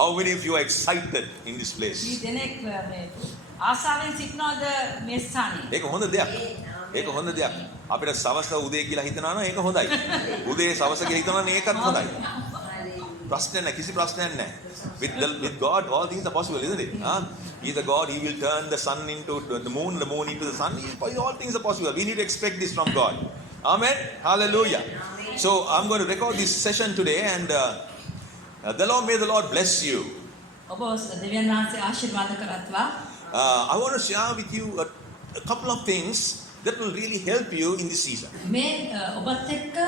How many of you are excited in this place? මේ දෙනෙක් මේ ආසාවෙන් සිටිනවද මේ ස්ථානයේ? ඒක හොඳ දෙයක්. ඒක හොඳ දෙයක්. අපිට සවස උදේ කියලා හිතනවා නම් ඒක හොඳයි. උදේ සවස කියලා හිතනවා නම් ඒකත් හොඳයි. ප්‍රශ්න නැහැ, කිසි ප්‍රශ්නයක් නැහැ. With God all things are possible, isn't it? He's a God, he will turn the sun into the moon into the sun. All things are possible. We need to expect this from God. Amen. Hallelujah. So I'm going to record this session today, and may the Lord bless you. ඔබ දෙවියන් වහන්සේ ආශිර්වාද කරත්වා. I want to share with you a couple of things that will really help you in this season. මේ ඔබත් එක්ක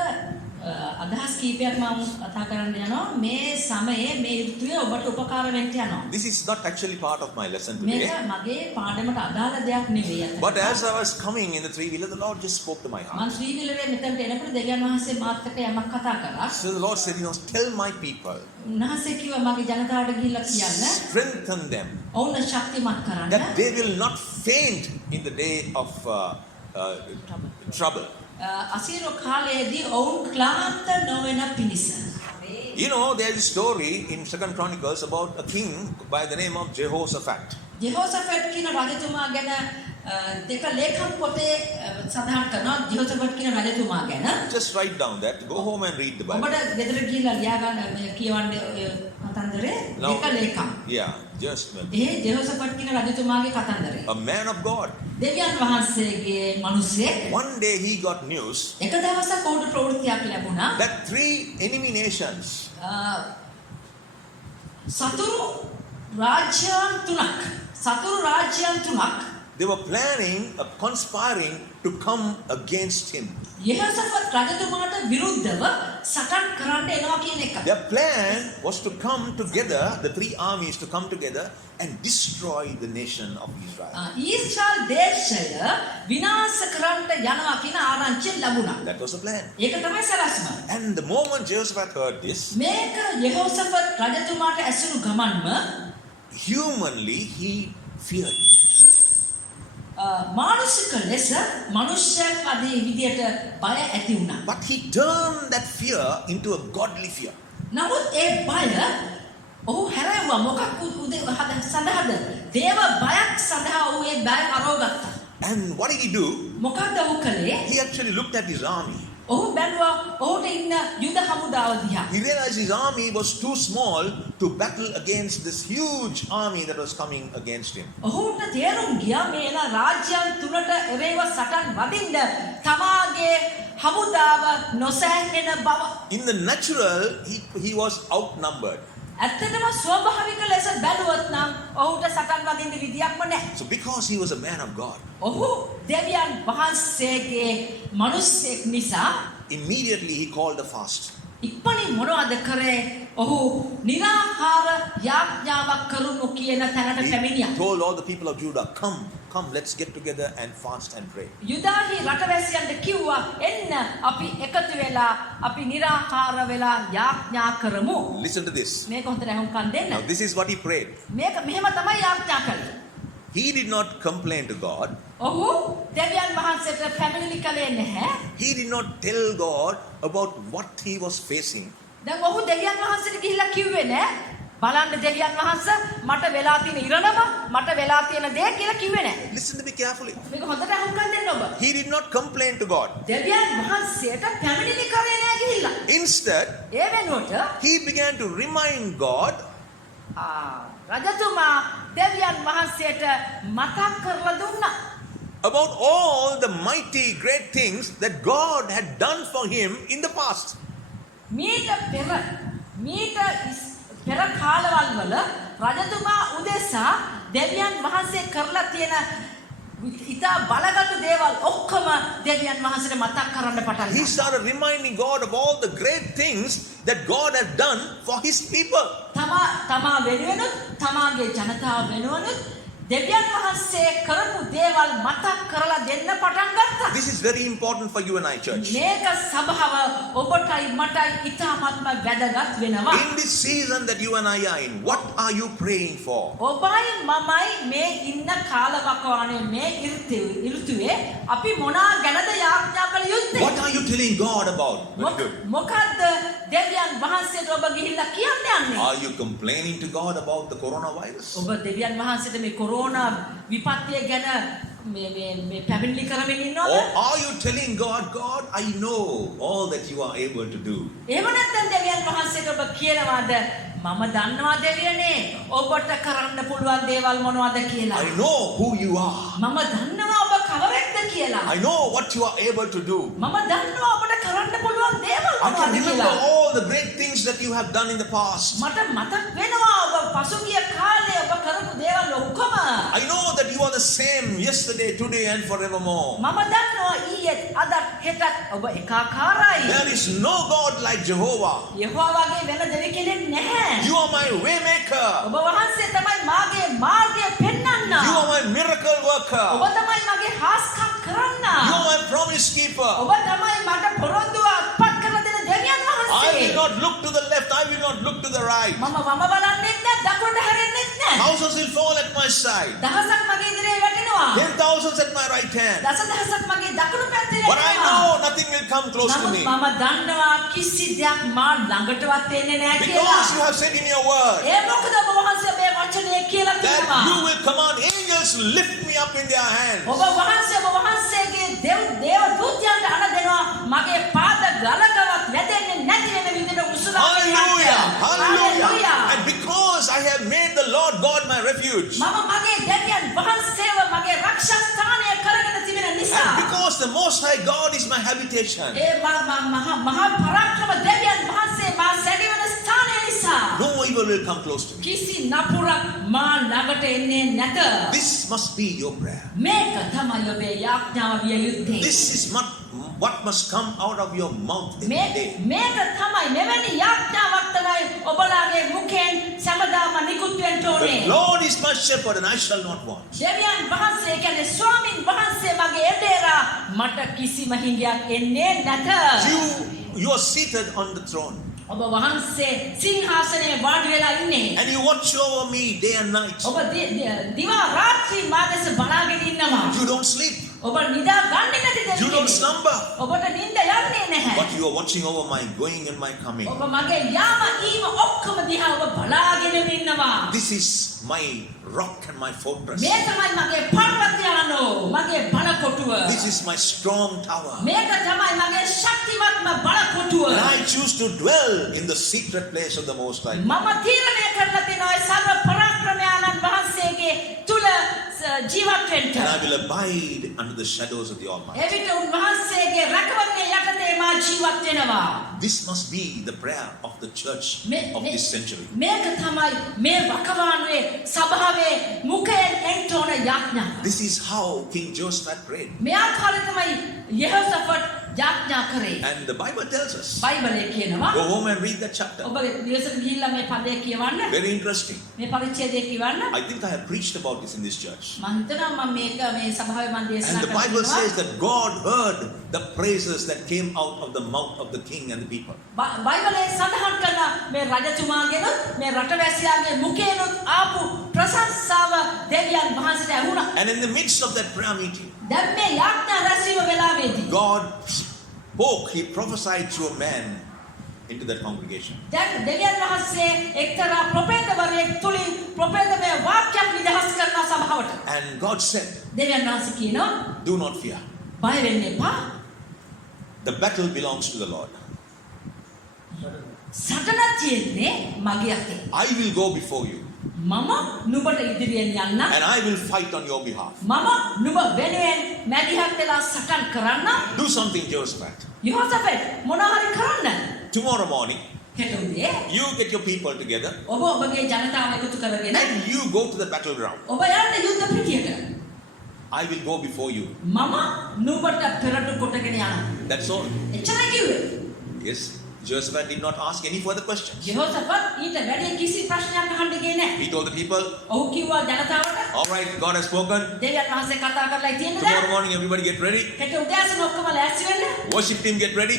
අදහස් කීපයක් මම කතා කරන්න යනවා. මේ සමයේ මේ ඍතුවේ ඔබට උපකාර වෙන්න යනවා. This is not actually part of my lesson today. මේක මගේ පාඩමට අදාළ දෙයක් නෙවෙයි. But as I was coming in the three-wheeler, the Lord just spoke to my heart. මම ත්‍රිවිලරේ මෙතනට එනකොට දෙවියන් වහන්සේ මාත් එක්ක යමක් කතා කරා. So the Lord said, tell my people, උන්වහන්සේ කිව්වා මගේ ජනතාවට ගිහිල්ලා කියන්න. strengthen them, ඔවුන් ශක්තිමත් කරන්න. that they will not faint in the day of trouble. අසීරු කාලයේදී ඔවුන් ක්ලාන්ත නොවන පිණිස. There is a story in 2 Chronicles about a king by the name of Jehoshaphat. ජෙහෝසාෆට් කියන රජතුමා ගැන දෙක ලේඛන පොතේ සඳහන් කරනවා. ජෙහෝසාෆට් කියන රජතුමා ගැන. Just write down that. Go home and read the Bible. ඔබට ගෙදර ගිහිල්ලා ලියා ගන්න කියවන්නේ කතන්දරේ දෙක ලේඛන. Yeah, just ඒ ජෙහෝසාෆට් කියන රජතුමාගේ කතන්දරේ. a man of God. දෙවියන් වහන්සේගේ මිනිසෙක්. One day he got news එක දවසක් ඔහුට ප්‍රවෘත්තියක් ලැබුණා. that 3 enemy nations සතුරු රාජ්‍යයන් තුනක් they were planning, conspiring to come against him. යෙහෝසාෆට් රජතුමාට විරුද්ධව සටන් කරන්න එනවා කියන එක. Their plan was to come together, the 3 armies to come together and destroy the nation of Israel. Israel දේශය විනාශ කරන්න යනවා කියන ආරංචිය ලැබුණා. That was the plan. ඒක තමයි සලස්ම. And the moment Jehoshaphat heard this, මේක යෙහෝසාෆට් රජතුමාට ඇසුණු ගමන්ම humanly he feared. මානසික ලෙස මනුෂ්‍යයෙක් අධි විදියට බය ඇති වුණා. But he turned that fear into a godly fear. නමුත් ඒ බය ඔහු හැරෙවුවා මොකක් සඳහාද? දේව බයක් සඳහා ඔහු ඒ බය අරවගත්තා. And what did he do? මොකක්ද ඔහු කළේ? He actually looked at his army. ඔහු බැලුවා ඔහුට ඉන්න යුද හමුදාව දිහා. He realized his army was too small to battle against this huge army that was coming against him. ඔහුට තේරුම් ගියා මේ එන රාජ්‍යයන් තුනට එරෙහිව සටන් වදින්න තමාගේ හමුදාව නොසෑහෙන බව. In the natural, he was outnumbered. ඇත්තටම ස්වභාවික ලෙස බැලුවොත් නම් ඔහුට සටන් වදින්න විදියක්ම නැහැ. So because he was a man of God, ඔහු දෙවියන් වහන්සේගේ මිනිසෙක් නිසා immediately he called a fast. ඉක්මනින් මොනවද කරේ? ඔහු නිරාහාර යාඥාවක් කරුණු කියන තැනට පැමිණියා. He told all the people of Judah, come, let's get together and fast and pray. යුදාහි රටවැසියන්ට කිව්වා එන්න අපි එකතු වෙලා අපි නිරාහාර වෙලා යාඥා කරමු. Listen to this. මේක හොඳට අහුම්කම් දෙන්න. Now this is what he prayed. මේක මෙහෙම තමයි යාඥා කළේ. He did not complain to God. ඔහු දෙවියන් වහන්සේට පැමිණිලි කළේ නැහැ. He did not tell God about what he was facing. දැන් ඔහු දෙවියන් වහන්සේට ගිහිල්ලා කිව්වේ නෑ බලන්න දෙවියන් වහන්සේ මට වෙලා තියෙන ඉරණම මට වෙලා තියෙන දේ කියලා කිව්වේ නෑ. Listen to me carefully. මේක හොඳට අහුම්කම් දෙන්න ඔබ. He did not complain to God. දෙවියන් වහන්සේට පැමිණිලි කරේ නෑ ගිහිල්ලා. Instead, ඒ වෙනුවට he began to remind God රජතුමා දෙවියන් වහන්සේට මතක් කරලා දුන්නා. about all the mighty great things that God had done for him in the past. මීට පෙර කාලවල වල රජතුමා උදෙසා දෙවියන් වහන්සේ කරලා තියෙන ඉතා බලගත් දේවල් ඔක්කොම දෙවියන් වහන්සේට මතක් කරන්න පටන් He ගත්තා. started reminding God of all the great things that God had done for his people. තමා වෙනුවෙනුත් තමාගේ ජනතාව වෙනුවෙනුත් දෙවියන් වහන්සේ කරපු දේවල් මතක් කරලා දෙන්න පටන් ගත්තා. This is very important for you and I, church. මේක සභාව ඔබටයි මටයි ඉතාමත්ම වැදගත් වෙනවා. In this season that you and I are in, what are you praying for? ඔබයි මමයි මේ ඉන්න කාලවකවානුවේ මේ ඍතුවේ අපි මොනා ගැනද යාඥා කළ යුත්තේ? What are you telling God about? Very good. මොකද්ද දෙවියන් වහන්සේට ඔබ ගිහිල්ලා කියන්න යන්නේ? Are you complaining to God about the coronavirus? ඔබ දෙවියන් වහන්සේට මේ කොරෝනා විපත්තිය ගැන මේ පැමිණිලි කරමින් ඉන්නවද? Or are you telling God, God, I know all that you are able to do? එහෙම නැත්නම් දෙවියන් වහන්සේට ඔබ කියනවාද මම දන්නවා දෙවියනේ ඔබට කරන්න පුළුවන් දේවල් මොනවද කියලා. I know who you are. මම දන්නවා ඔබ කවරෙක්ද කියලා. I know what you are able to do. මම දන්නවා ඔබට කරන්න පුළුවන් දේවල් I can මොනවද remember කියලා. all the great things that you have done in the past. මට මතක් වෙනවා ඔබ පසුගිය කාලේ ඔබ කරපු දේවල් ඔක්කොම. I know that you are the same yesterday, today and forevermore. මම දන්නවා ඊයේත් අදත් හෙටත් ඔබ එකාකාරයි. There is no God like Jehovah. යෙහෝවා වගේ වෙන දෙවි කෙනෙක් නැහැ. You are my waymaker. ඔබ වහන්සේ තමයි මාගේ මාර්ගය පෙන්වන්න. You are my miracle worker. ඔබ තමයි මගේ හාස්කම් කරන්න. You are my promise keeper. ඔබ තමයි මට පොරොන්දුව අත්පත් කරන දෙන දෙවියන් I වහන්සේ. will not look to the left. I will not look to the right. මම වම බලන්නෙත් නැහැ දකුණට හැරෙන්නෙත් නැහැ. Thousands will fall at my side. දහසක් මගේ ඉදිරියේ වැටෙනවා. 10,000 at my right hand. දසදහසක් මගේ දකුණු පැත්තේ But I වැටෙනවා. know nothing will come close to නමුත් me. මම දන්නවා කිසි දෙයක් මා ළඟටවත් එන්නේ නැහැ කියලා. Because you have said in your word ඒ මොකද ඔබ වහන්සේ මේ වචනේ කියලා that තියෙනවා. you will command angels to lift me up in their hands. ඔබ වහන්සේගේ දේව දූතයන්ට අණ දෙනවා මගේ පාද ගලකවත් වැදෙන්නේ නැති වෙන විදිහට උසුලා Hallelujah. Hallelujah. Hallelujah. And because I have made the Lord God my refuge. මම මගේ දෙවියන් වහන්සේව මගේ රක්ෂා ස්ථානය කරගෙන තිබෙන නිසා And because the Most High God is my habitation. ඒ මහා පරාක්‍රම දෙවියන් වහන්සේ මා සැරිවන ස්ථානය නිසා No evil will come close to me. කිසි නපුරක් මා ළඟට එන්නේ නැත. This must be your prayer. මේක තමයි ඔබේ යාඥාව විය යුත්තේ. This is what must come out of your mouth every day. මේක තමයි මෙවැනි යාඥාවක් තමයි ඔබලාගේ මුඛයෙන් සමදාම නිකුත් වෙන්න ඕනේ. The Lord is my shepherd and I shall not want. දෙවියන් වහන්සේ කියන්නේ ස්වාමින් වහන්සේ මගේ එදේරා මට කිසිම හිඟයක් එන්නේ නැත. You are seated on the throne. ඔබ වහන්සේ සිංහාසනයේ වාඩි වෙලා ඉන්නේ. And you watch over me day and night. ඔබ දිවා රාත්‍රී මා දෙස බලාගෙන ඉන්නවා. You don't sleep. ඔබ නිදා ගන්නේ නැති දෙයක්. You don't slumber. ඔබට නිින්ද යන්නේ නැහැ. But you are watching over my going and my coming. ඔබ මගේ යාම ඊම ඔක්කොම දිහා ඔබ බලාගෙන ඉන්නවා. This is my rock and my fortress. මේ තමයි මගේ පර්වතයano මගේ බලකොටුව. This is my strong tower. මේක තමයි මගේ ශක්තිමත්ම බලකොටුව. And I choose to dwell in the secret place of the Most High. මම තීරණය කරලා තිනවා සර්ව පරාක්‍රමයාණන් වහන්සේගේ තුල ජීවත් වෙන්න. And I will abide under the shadows of the Almighty. එවිට උන්වහන්සේගේ රැකවරණය යටතේ මා ජීවත් වෙනවා. This must be the prayer of the church of this century. මේක තමයි මේ වකවානුවේ සභාවේ මුඛයෙන් එන්න ඕන යාඥා. This is how King Jehoshaphat prayed. මේ ආකාරය තමයි යෙහෝෂාපත් යාඥා කරේ. And the Bible tells us. බයිබලයේ කියනවා. Go home and read that chapter. ඔබ දිවසට ගිහිල්ලා මේ පදේ කියවන්න. Very interesting. මේ පරිච්ඡේදය කියවන්න. I think I have preached about this in this church. මම හිතනවා මම මේක මේ සභාවේ මම දේශනා And the Bible කරනවා. says that God heard the praises that came out of the mouth of the king and the people. බයිබලයේ සඳහන් කරන මේ රජතුමාගෙනුත් මේ රටවැසියාගේ මුඛයෙනුත් ආපු ප්‍රශංසාව දෙවියන් වහන්සේට ඇහුණා. And in the midst of that prayer meeting, දැන් මේ යාඥා රැස්වීම වෙලාවේදී God spoke, he prophesied through a man into that congregation. දැන් දෙවියන් වහන්සේ එක්තරා ප්‍රොපෙතවරයෙක් තුලින් ප්‍රොපෙතමය වාක්‍යයක් නිදහස් කරන සභාවට. And God said, දෙවියන් වහන්සේ කියනවා do not fear. බය වෙන්න එපා. The battle belongs to the Lord. සටන තියෙන්නේ මගේ අතේ. I will go before you මම නුඹට ඉදිරියෙන් යන්න. and I will fight on your behalf. මම නුඹ වෙනුවෙන් මැදිහත් වෙලා සටන් කරන්න. Do something, Jehoshaphat. යහෝසපෙත් මොනවාරි කරන්න. Tomorrow morning, හෙට උදේ you get your people together ඔබ ඔබගේ ජනතාව එකතු කරගෙන and you go to the battleground. ඔබ යන්න යුද්ධ පිටියට. I will go before you. මම නුඹට පෙරටු කොටගෙන යනවා. That's all. එච්චරයි කිව්වේ. Yes, Jehoshaphat did not ask any further questions. යහෝසපත් ඊට වැඩි කිසි ප්‍රශ්නයක් අහන්න ගියේ නැහැ. He told the people, ඔහු කිව්වා ජනතාවට All right, God has spoken. දෙවියන් වහන්සේ කතා කරලා තියෙනද? Tomorrow morning, everybody get ready. හෙට උදෑසන ඔක්කොම ලෑස්ති වෙන්න. Worship team get ready.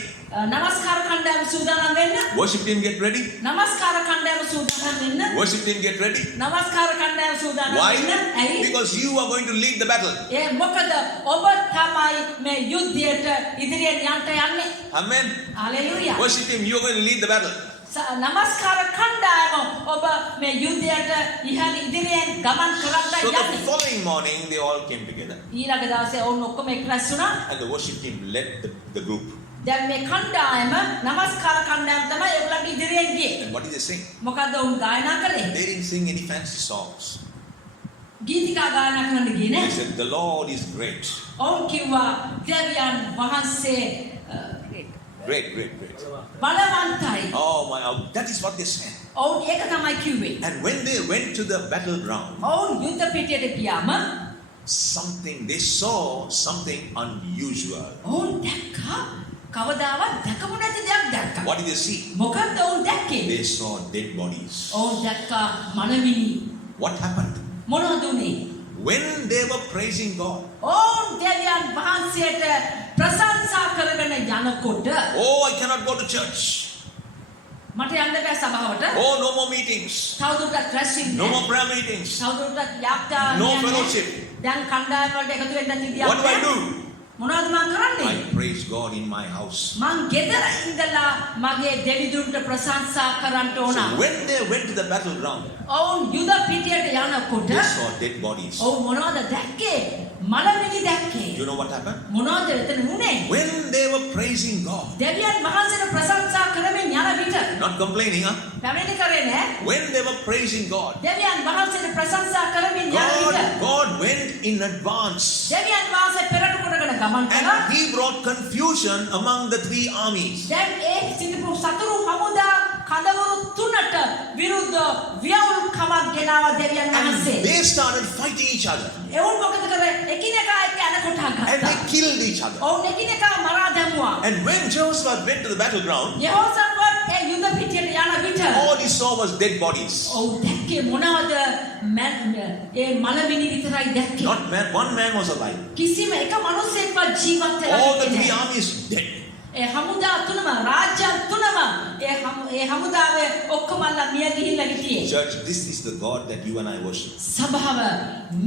නමස්කාර කණ්ඩායම සූදානම් වෙන්න. Worship team get ready. නමස්කාර කණ්ඩායම සූදානම් වෙන්න. Worship team get ready. නමස්කාර කණ්ඩායම සූදානම් Why? වෙන්න. ඇයි? Because you are going to lead the battle. ඒ මොකද ඔබ තමයි මේ යුද්ධයට ඉදිරියට යන්න යන්නේ. Amen. Hallelujah. Worship team, you are going to lead the battle. නමස්කාර කණ්ඩායම ඔබ මේ යුද්ධයට ඉහළ ඉදිරියෙන් ගමන් කරන්න So the යන්නේ. following morning, they all came together. ඊළඟ දවසේ ඔවුන් ඔක්කොම එක්රැස් වුණා. And the worship team led the group. දැන් මේ කණ්ඩායම නමස්කාර කණ්ඩායම තමයි ඒගොල්ලන්ගේ ඉදිරියෙන් ගියේ. And what did they sing? මොකද්ද ඔවුන් ගායනා කළේ? They didn't sing any fancy songs. ගීතිකා ගායනා කරන්න ගියේ They නෑ. said, the Lord is great. ඔවුන් කිව්වා දෙවියන් වහන්සේ Great, great, great. බලවන්තයි. Oh my, that is what they said. ඔවුන් ඒක තමයි කිව්වේ. And when they went to the battleground, ඔවුන් යුද්ධ පිටියට ගියාම they saw something unusual. ඔවුන් දැක්කා කවදාවත් දැකපු නැති දෙයක් දැක්කා. What did they see? මොකද්ද ඔවුන් දැක්කේ? They saw dead bodies. ඔවුන් දැක්කා මනවිනි. What happened? මොනවද උනේ? When they were praising God, ඔවුන් දෙවියන් වහන්සේට ප්‍රශංසා කරගෙන යනකොට oh, I cannot go to church. මට යන්න බෑ සභාවට. Oh, no more meetings. තවදුරටත් රැස්වීම No more prayer meetings. තවදුරටත් යාත්‍රා No යන්නේ. fellowship. දැන් කණ්ඩායම වලට එකතු වෙන්න තියන්නේ. What do I do? මොනවද මම කරන්නේ? I praise God in my house. මං ගෙදර ඉඳලා මගේ දෙවිඳුන්ට ප්‍රශංසා කරන්න ඕන. So when they went to the battleground, ඔවුන් යුද පිටියට යනකොට they saw dead bodies. ඔවුන් මොනවද දැක්කේ? මලමිනි දැක්කේ. You know what happened? මොනවද එතන වුනේ? When they were praising God, දෙවියන් වහන්සේට ප්‍රශංසා කරමින් යන විට not complaining, huh? පැමිණි කරේ නෑ. When they were praising God, දෙවියන් වහන්සේට ප්‍රශංසා කරමින් යන විට God went in advance. දෙවියන් වහන්සේ පෙරට කොටගෙන ගමන් කළා. And he brought confusion among the three armies. දැන් ඒ සිටපු සතුරු හමුදා කඳවුරු තුනට විරුද්ධ ව්‍යවුල්කමක් ගෙනාවා දෙවියන් And වහන්සේ. they started fighting each other. එවුන් මොකද කරේ? එකිනෙකා එක්ක යන කොට And ගත්තා. they killed each other. ඔවුන් එකිනෙකා මරා දැමුවා. And when Jehoshaphat went to the battleground, යෙහෝසාෆත් ඒ යුද පිටියට යන විට all he saw was dead bodies. ඔවුන් දැක්කේ මොනවද? ඒ මලමිනි විතරයි දැක්කේ. Not man, one man was alive. කිසිම එක මිනිසෙක්වත් ජීවත් වෙලා All the three නැහැ. armies dead. ඒ හමුදා තුනම රාජ්‍ය තුනම ඒ හමුදාවේ ඔක්කොමලා මිය ගිහිල්ලා හිටියේ. Church, this is the God that you and I worship. සභාව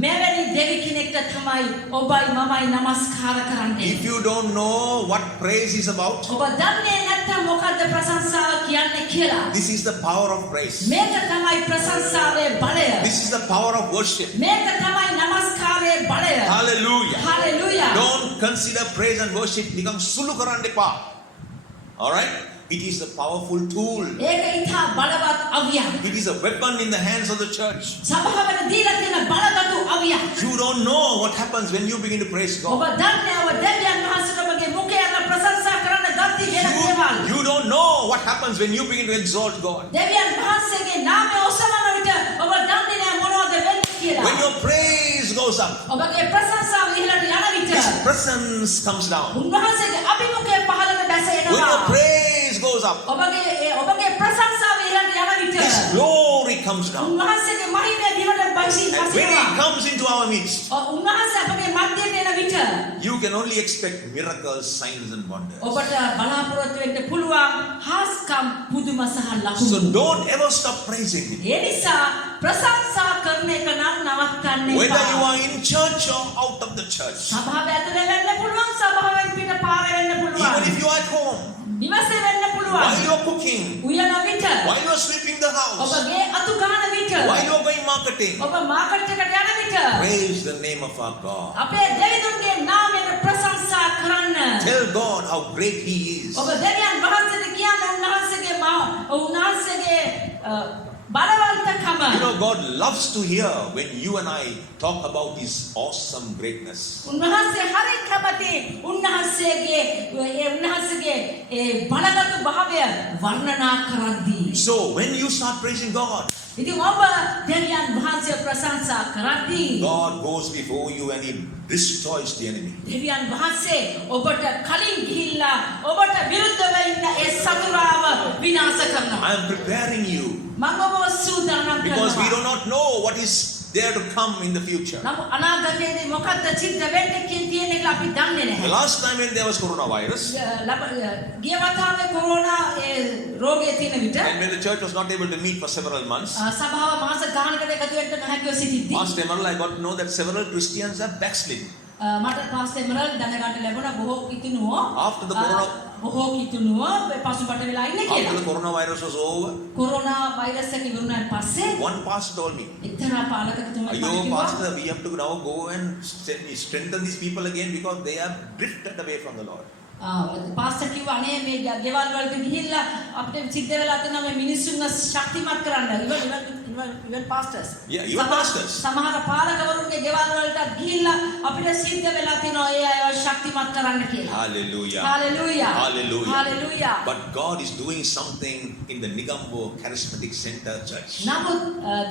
මෙවැනි දෙවි කෙනෙක්ට තමයි ඔබයි මමයි නමස්කාර කරන්නේ. If you don't know what praise is about, ඔබ දන්නේ නැත්නම් මොකද්ද ප්‍රශංසාව කියන්නේ කියලා. this is the power of praise. මේක තමයි ප්‍රශංසාවේ බලය. This is the power of worship. මේක තමයි නමස්කාරයේ බලය. Hallelujah. Hallelujah. Don't consider praise and worship නිකන් සුළු කරන්න එපා. All right? It is a powerful tool. ඒක ඉතා බලවත් අවියක්. It is a weapon in the hands of the church. සභාවට දීලා තියෙන බලගතු අවියක්. You don't know what happens when you begin to praise ඔබ God. දන්නේ ඔබ දෙවියන් වහන්සේට ඔබගේ මුඛයෙන් ප්‍රශංසා කරන ගති වෙන දේවල්. You don't know what happens when you begin to exalt God. දෙවියන් වහන්සේගේ නාමය ඔසවන විට ඔබ දන්නේ නැහැ මොනවද වෙන්නේ කියලා. When your praise goes up, ඔබගේ ප්‍රශංසාව ඉහළට යන විට His presence comes down. උන්වහන්සේගේ අභිමුඛය පහළට බැස When your එනවා. praise goes up, ඔබගේ ප්‍රශංසාව ඉහළට යන විට His glory comes down. උන්වහන්සේගේ මහිමය දිවට And when He බසිනවා. comes into our midst, උන්වහන්සේ අපගේ මැදට එන විට you can only expect miracles, signs, and wonders. ඔබට බලාපොරොත්තු වෙන්න පුළුවන් හාස්කම් පුදුම සහ So ලකුණු. don't ever stop praising Him. ඒ නිසා ප්‍රශංසා කරන එක නම් නවත්තන්න Whether you එපා. are in church or out of the church, සභාව ඇතුලේ වෙන්න පුළුවන්, සභාවෙන් පිට පාරේ වෙන්න even පුළුවන්. if you are at home, නිවසේ වෙන්න while පුළුවන්. you are cooking, උයන විට while you are sweeping the house, ඔබගේ අතු ගන්න විට while you are going marketing, ඔබ මාකට් එකට යන විට praise the name of our God. අපේ දෙවිඳුන්ගේ නාමයට ප්‍රශංසා කරන්න. Tell God how great He is. ඔබ දෙවියන් වහන්සේට කියන්න උන්වහන්සේගේ බලවන්තකම. You know, God loves to hear when you and I talk about His awesome greatness. උන්වහන්සේ හරි කැමති උන්වහන්සේගේ බලගත් භාවය වර්ණනා කරද්දී. So when you start praising God, ඉතින් ඔබ දෙවියන් වහන්සේ ප්‍රශංසා කරද්දී God goes before you and He destroys the enemy. දෙවියන් වහන්සේ ඔබට කලින් ගිහිල්ලා ඔබට විරුද්ධව ඉන්න ඒ සතුරාව විනාශ කරනවා. I am preparing you මම ඔබව සූදානම් because we කරනවා. do not know what is there to come in the future. නමුත් අනාගතයේදී මොකක්ද සිද්ධ වෙන්නේ කියන එක අපි දන්නේ The නැහැ. last time when there was coronavirus, ගිය වතාවේ කොරෝනා රෝගය තියෙන විට and when the church was not able to meet for several months, සභාව මාස ගානකට එකතු වෙන්න නොහැකිව සිටිද්දී Pastor Emerald, I got to know that several Christians have backslidden. මට පාස්ටර් එමරල් දැනගන්න ලැබුණා බොහෝ කිතුණුවෝ After the corona- බොහෝ කිතුණුවෝ පසුබට වෙලා ඉන්නේ After කියලා. the coronavirus was over, corona virus එක ඉවරුනාට පස්සේ one pastor told me, එක්තරා පාලකතුමෙක් මට "Ayo, කිව්වා pastor, we have to now go and strengthen these people again because they have drifted away from the Lord." Pastor කිව්වා අනේ මේ ගෙවල් වලට ගිහිල්ලා අපිට සිද්ධ වෙලා තියෙනවා මේ මිනිස්සුන්ව ශක්තිමත් කරන්න. even pastors. Yeah, even pastors. සමහර පාලකවරුන්ගේ ගෙවල් වලට ගිහිල්ලා අපිට සිද්ධ වෙලා තියෙනවා ඒ අයව ශක්තිමත් කරන්න කියලා. Hallelujah. Hallelujah. Hallelujah. Hallelujah. But God is doing something in the Nigambo Charismatic Center Church. නමුත්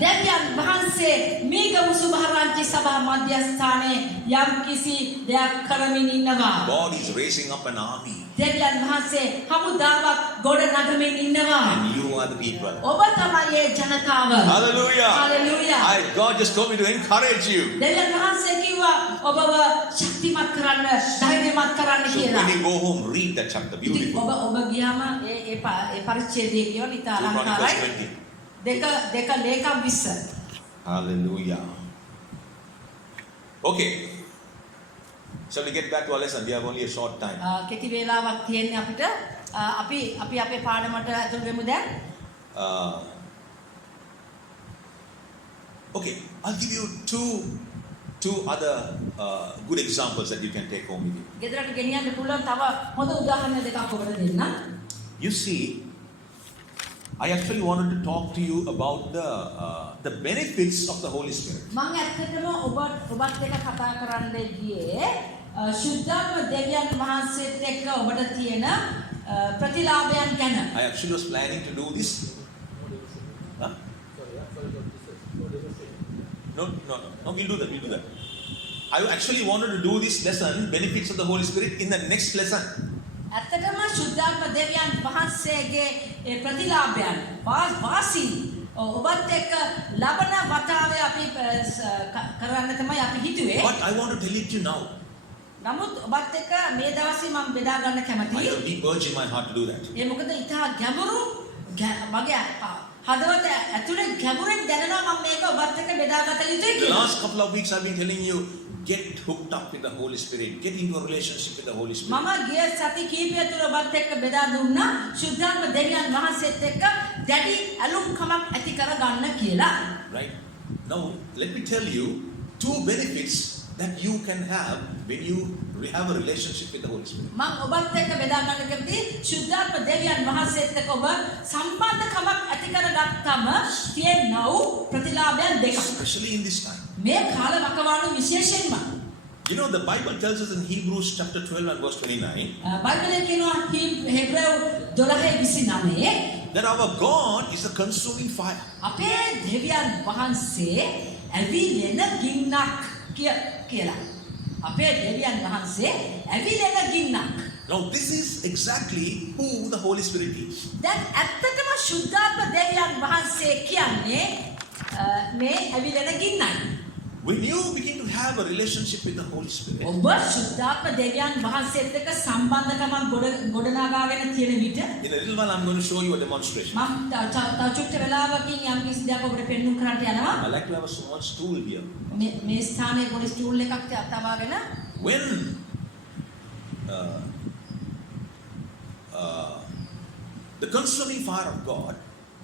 දෙවියන් වහන්සේ මේගම සුභාරාංචි සභා මධ්‍යස්ථානයේ යම් කිසි දෙයක් කරමින් ඉන්නවා. God is raising up an army. දෙවියන් වහන්සේ හමුදාවක් ගොඩ නගමින් ඉන්නවා. And you are the people. ඔබ තමයි ඒ ජනතාව. Hallelujah. Hallelujah. God just told me to encourage you. දෙවියන් වහන්සේ කිව්වා ඔබව ශක්තිමත් කරන්න, ධෛර්යමත් කරන්න So කියලා. when you go home, read that chapter. ඉතින් Beautiful. ඔබ ගියාම ඒ පරිච්ඡේදය කියවන ඉත 2 Chronicles අලංකාරයි. 20. දෙක ලේකම් 20. Hallelujah. Okay. Shall we get back to our lesson? We have only a short time. කෙටි වේලාවක් තියෙන්නේ අපිට. අපි අපේ පාඩමට ඇතුල් වෙමු දැන්. Okay, I'll give you two other good examples that you can take home with you. ගෙදරට ගෙනියන්න පුළුවන් තව හොඳ උදාහරණ දෙකක් ඔබට දෙන්නම්. You see, I actually wanted to talk to you about the benefits of the Holy Spirit. මම ඇත්තටම ඔබත් එක්ක කතා කරන්න ගියේ ශුද්ධාත්ම දෙවියන් වහන්සේත් එක්ක ඔබට තියෙන ප්‍රතිලාභයන් ගැන. I actually was planning to do this. Huh? No, we'll do that. I actually wanted to do this lesson, benefits of the Holy Spirit, in the next lesson. ඇත්තටම ශුද්ධාත්ම දෙවියන් වහන්සේගේ ප්‍රතිලාභයන් වාසි ඔබත් එක්ක ලබන වතාවේ අපි කරන්න තමයි අපි හිතුවේ. But I want to tell it to you now. නමුත් ඔබත් එක්ක මේ දවසේ මම බෙදා ගන්න I කැමතියි. have a deep urge in my heart to do that. ඒ මොකද ඉතා ගැඹුරු මගේ හදවත ඇතුලේ ගැඹුරෙන් දැනෙනවා මම මේක ඔබත් එක්ක බෙදා ගත යුතුයි The කියලා. last couple of weeks I've been telling you, get hooked up with the Holy Spirit. Get into a relationship with the Holy Spirit. මම ගිය සති කීපය තුල ඔබත් එක්ක බෙදා දුන්නා ශුද්ධාත්ම දෙවියන් වහන්සේත් එක්ක දැඩි ඇලුම්කමක් ඇති කර ගන්න කියලා. Right? Now, let me tell you two benefits that you can have when you have a relationship with the Holy Spirit. මම ඔබත් එක්ක බෙදා ගන්න කැමති ශුද්ධාත්ම දෙවියන් වහන්සේත් එක්ක ඔබ සම්බන්ධකමක් ඇති කරගත්තම තියෙනා වූ ප්‍රතිලාභයන් දෙකක්. Especially in this time. මේ කාල වකවානු විශේෂයෙන්ම You know, the Bible tells us in Hebrews chapter 12 and verse 29 බයිබලයේ කියනවා හෙබ්‍රේව 12:29 that our God is a consuming fire. අපේ දෙවියන් වහන්සේ ඇවිලෙන ගින්නක් කියලා. අපේ දෙවියන් වහන්සේ ඇවිලෙන ගින්නක්. Now, this is exactly who the Holy Spirit is. දැන් ඇත්තටම ශුද්ධාත්ම දෙවියන් වහන්සේ කියන්නේ මේ ඇවිලෙන ගින්නයි. When you begin to have a relationship with the Holy Spirit, ඔබ ශුද්ධාත්ම දෙවියන් වහන්සේත් එක්ක සම්බන්ධකමක් ගොඩනගාගෙන තියෙන විට in a little while I'm going to show you a demonstration. මම තව චුට්ට වෙලාවකින් යම් කිසි දෙයක් ඔබට පෙන්වන්න කරන්න යනවා. I like to have a small stool here. මේ ස්ථානයේ පොඩි ස්ටූල් එකක් තබාගෙන When the consuming fire of God,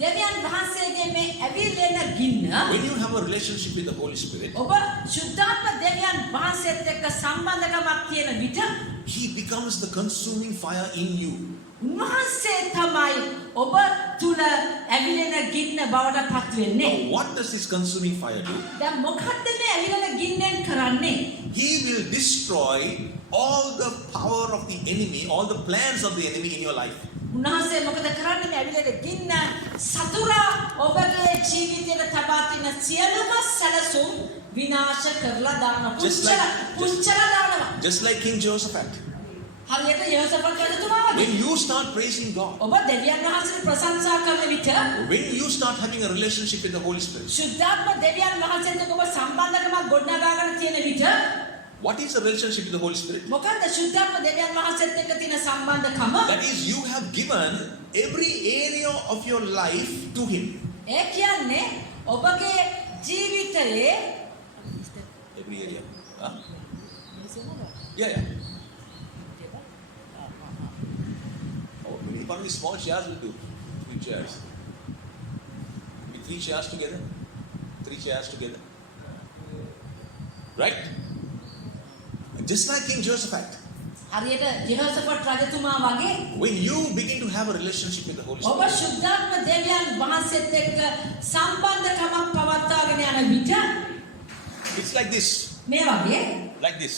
දෙවියන් වහන්සේගේ මේ ඇවිලෙන ගින්න when you have a relationship with the Holy Spirit, ඔබ ශුද්ධාත්ම දෙවියන් වහන්සේත් එක්ක සම්බන්ධකමක් තියෙන විට He becomes the consuming fire in you. උන්වහන්සේ තමයි ඔබ තුල ඇවිලෙන ගින්න බවට පත් වෙන්නේ. Now, what does this consuming fire do? දැන් මොකද්ද මේ ඇවිලෙන ගින්නෙන් කරන්නේ? He will destroy all the power of the enemy, all the plans of the enemy in your life. උන්වහන්සේ මොකද කරන්නේ මේ ඇවිලෙන ගින්න සතුරා ඔබගේ ජීවිතයට තබා තියෙන සියලුම සැලසුම් විනාශ කරලා දානවා. පුච්චලා දානවා. Just like King Jehoshaphat. හරියට යහෝසපත් රජතුමා වගේ. When you start praising God, ඔබ දෙවියන් වහන්සේට ප්‍රශංසා කරන විට when you start having a relationship with the Holy Spirit, ශුද්ධාත්ම දෙවියන් වහන්සේත් එක්ක ඔබ සම්බන්ධකමක් ගොඩනගාගෙන තියෙන විට what is the relationship with the Holy Spirit? මොකක්ද ශුද්ධාත්ම දෙවියන් වහන්සේත් එක්ක තියෙන සම්බන්ධකම? That is, you have given every area of your life to Him. ඒ කියන්නේ ඔබගේ ජීවිතයේ Every area. Huh? Yeah. Oh, if only small chairs will do. 3 chairs. With 3 chairs together. 3 chairs together. Right? Just like King Jehoshaphat. හරියට යහෝසපත් රජතුමා වගේ When you begin to have a relationship with the Holy ඔබ Spirit, ශුද්ධාත්ම දෙවියන් වහන්සේත් එක්ක සම්බන්ධකමක් පවත්වාගෙන යන විට it's like this. මේ වගේ Like this.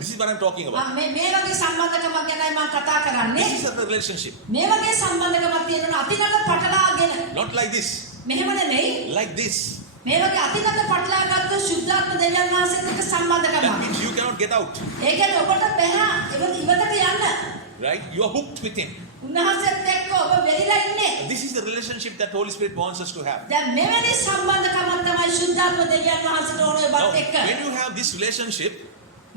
This is what I'm talking about. මේ වගේ සම්බන්ධකමක් ගැනයි මම කතා කරන්නේ. This is a relationship. මේ වගේ සම්බන්ධකමක් තියෙනවා අතිනක පටලාගෙන Not like this. මෙහෙම නෙමෙයි Like this. මේ වගේ අතිනක පටලාගත්තු ශුද්ධාත්ම දෙවියන් වහන්සේත් එක්ක That සම්බන්ධකමක්. means you cannot get out. ඒ කියන්නේ ඔබට බැහැ ඉවතට යන්න. Right? You are hooked with Him. උන්වහන්සේත් එක්ක ඔබ වෙලිලා ඉන්නේ. This is the relationship that Holy Spirit wants us to have. දැන් මෙවැනි සම්බන්ධකමක් තමයි ශුද්ධාත්ම දෙවියන් වහන්සේට ඕන Now, ඔබත් එක්ක. when you have this relationship,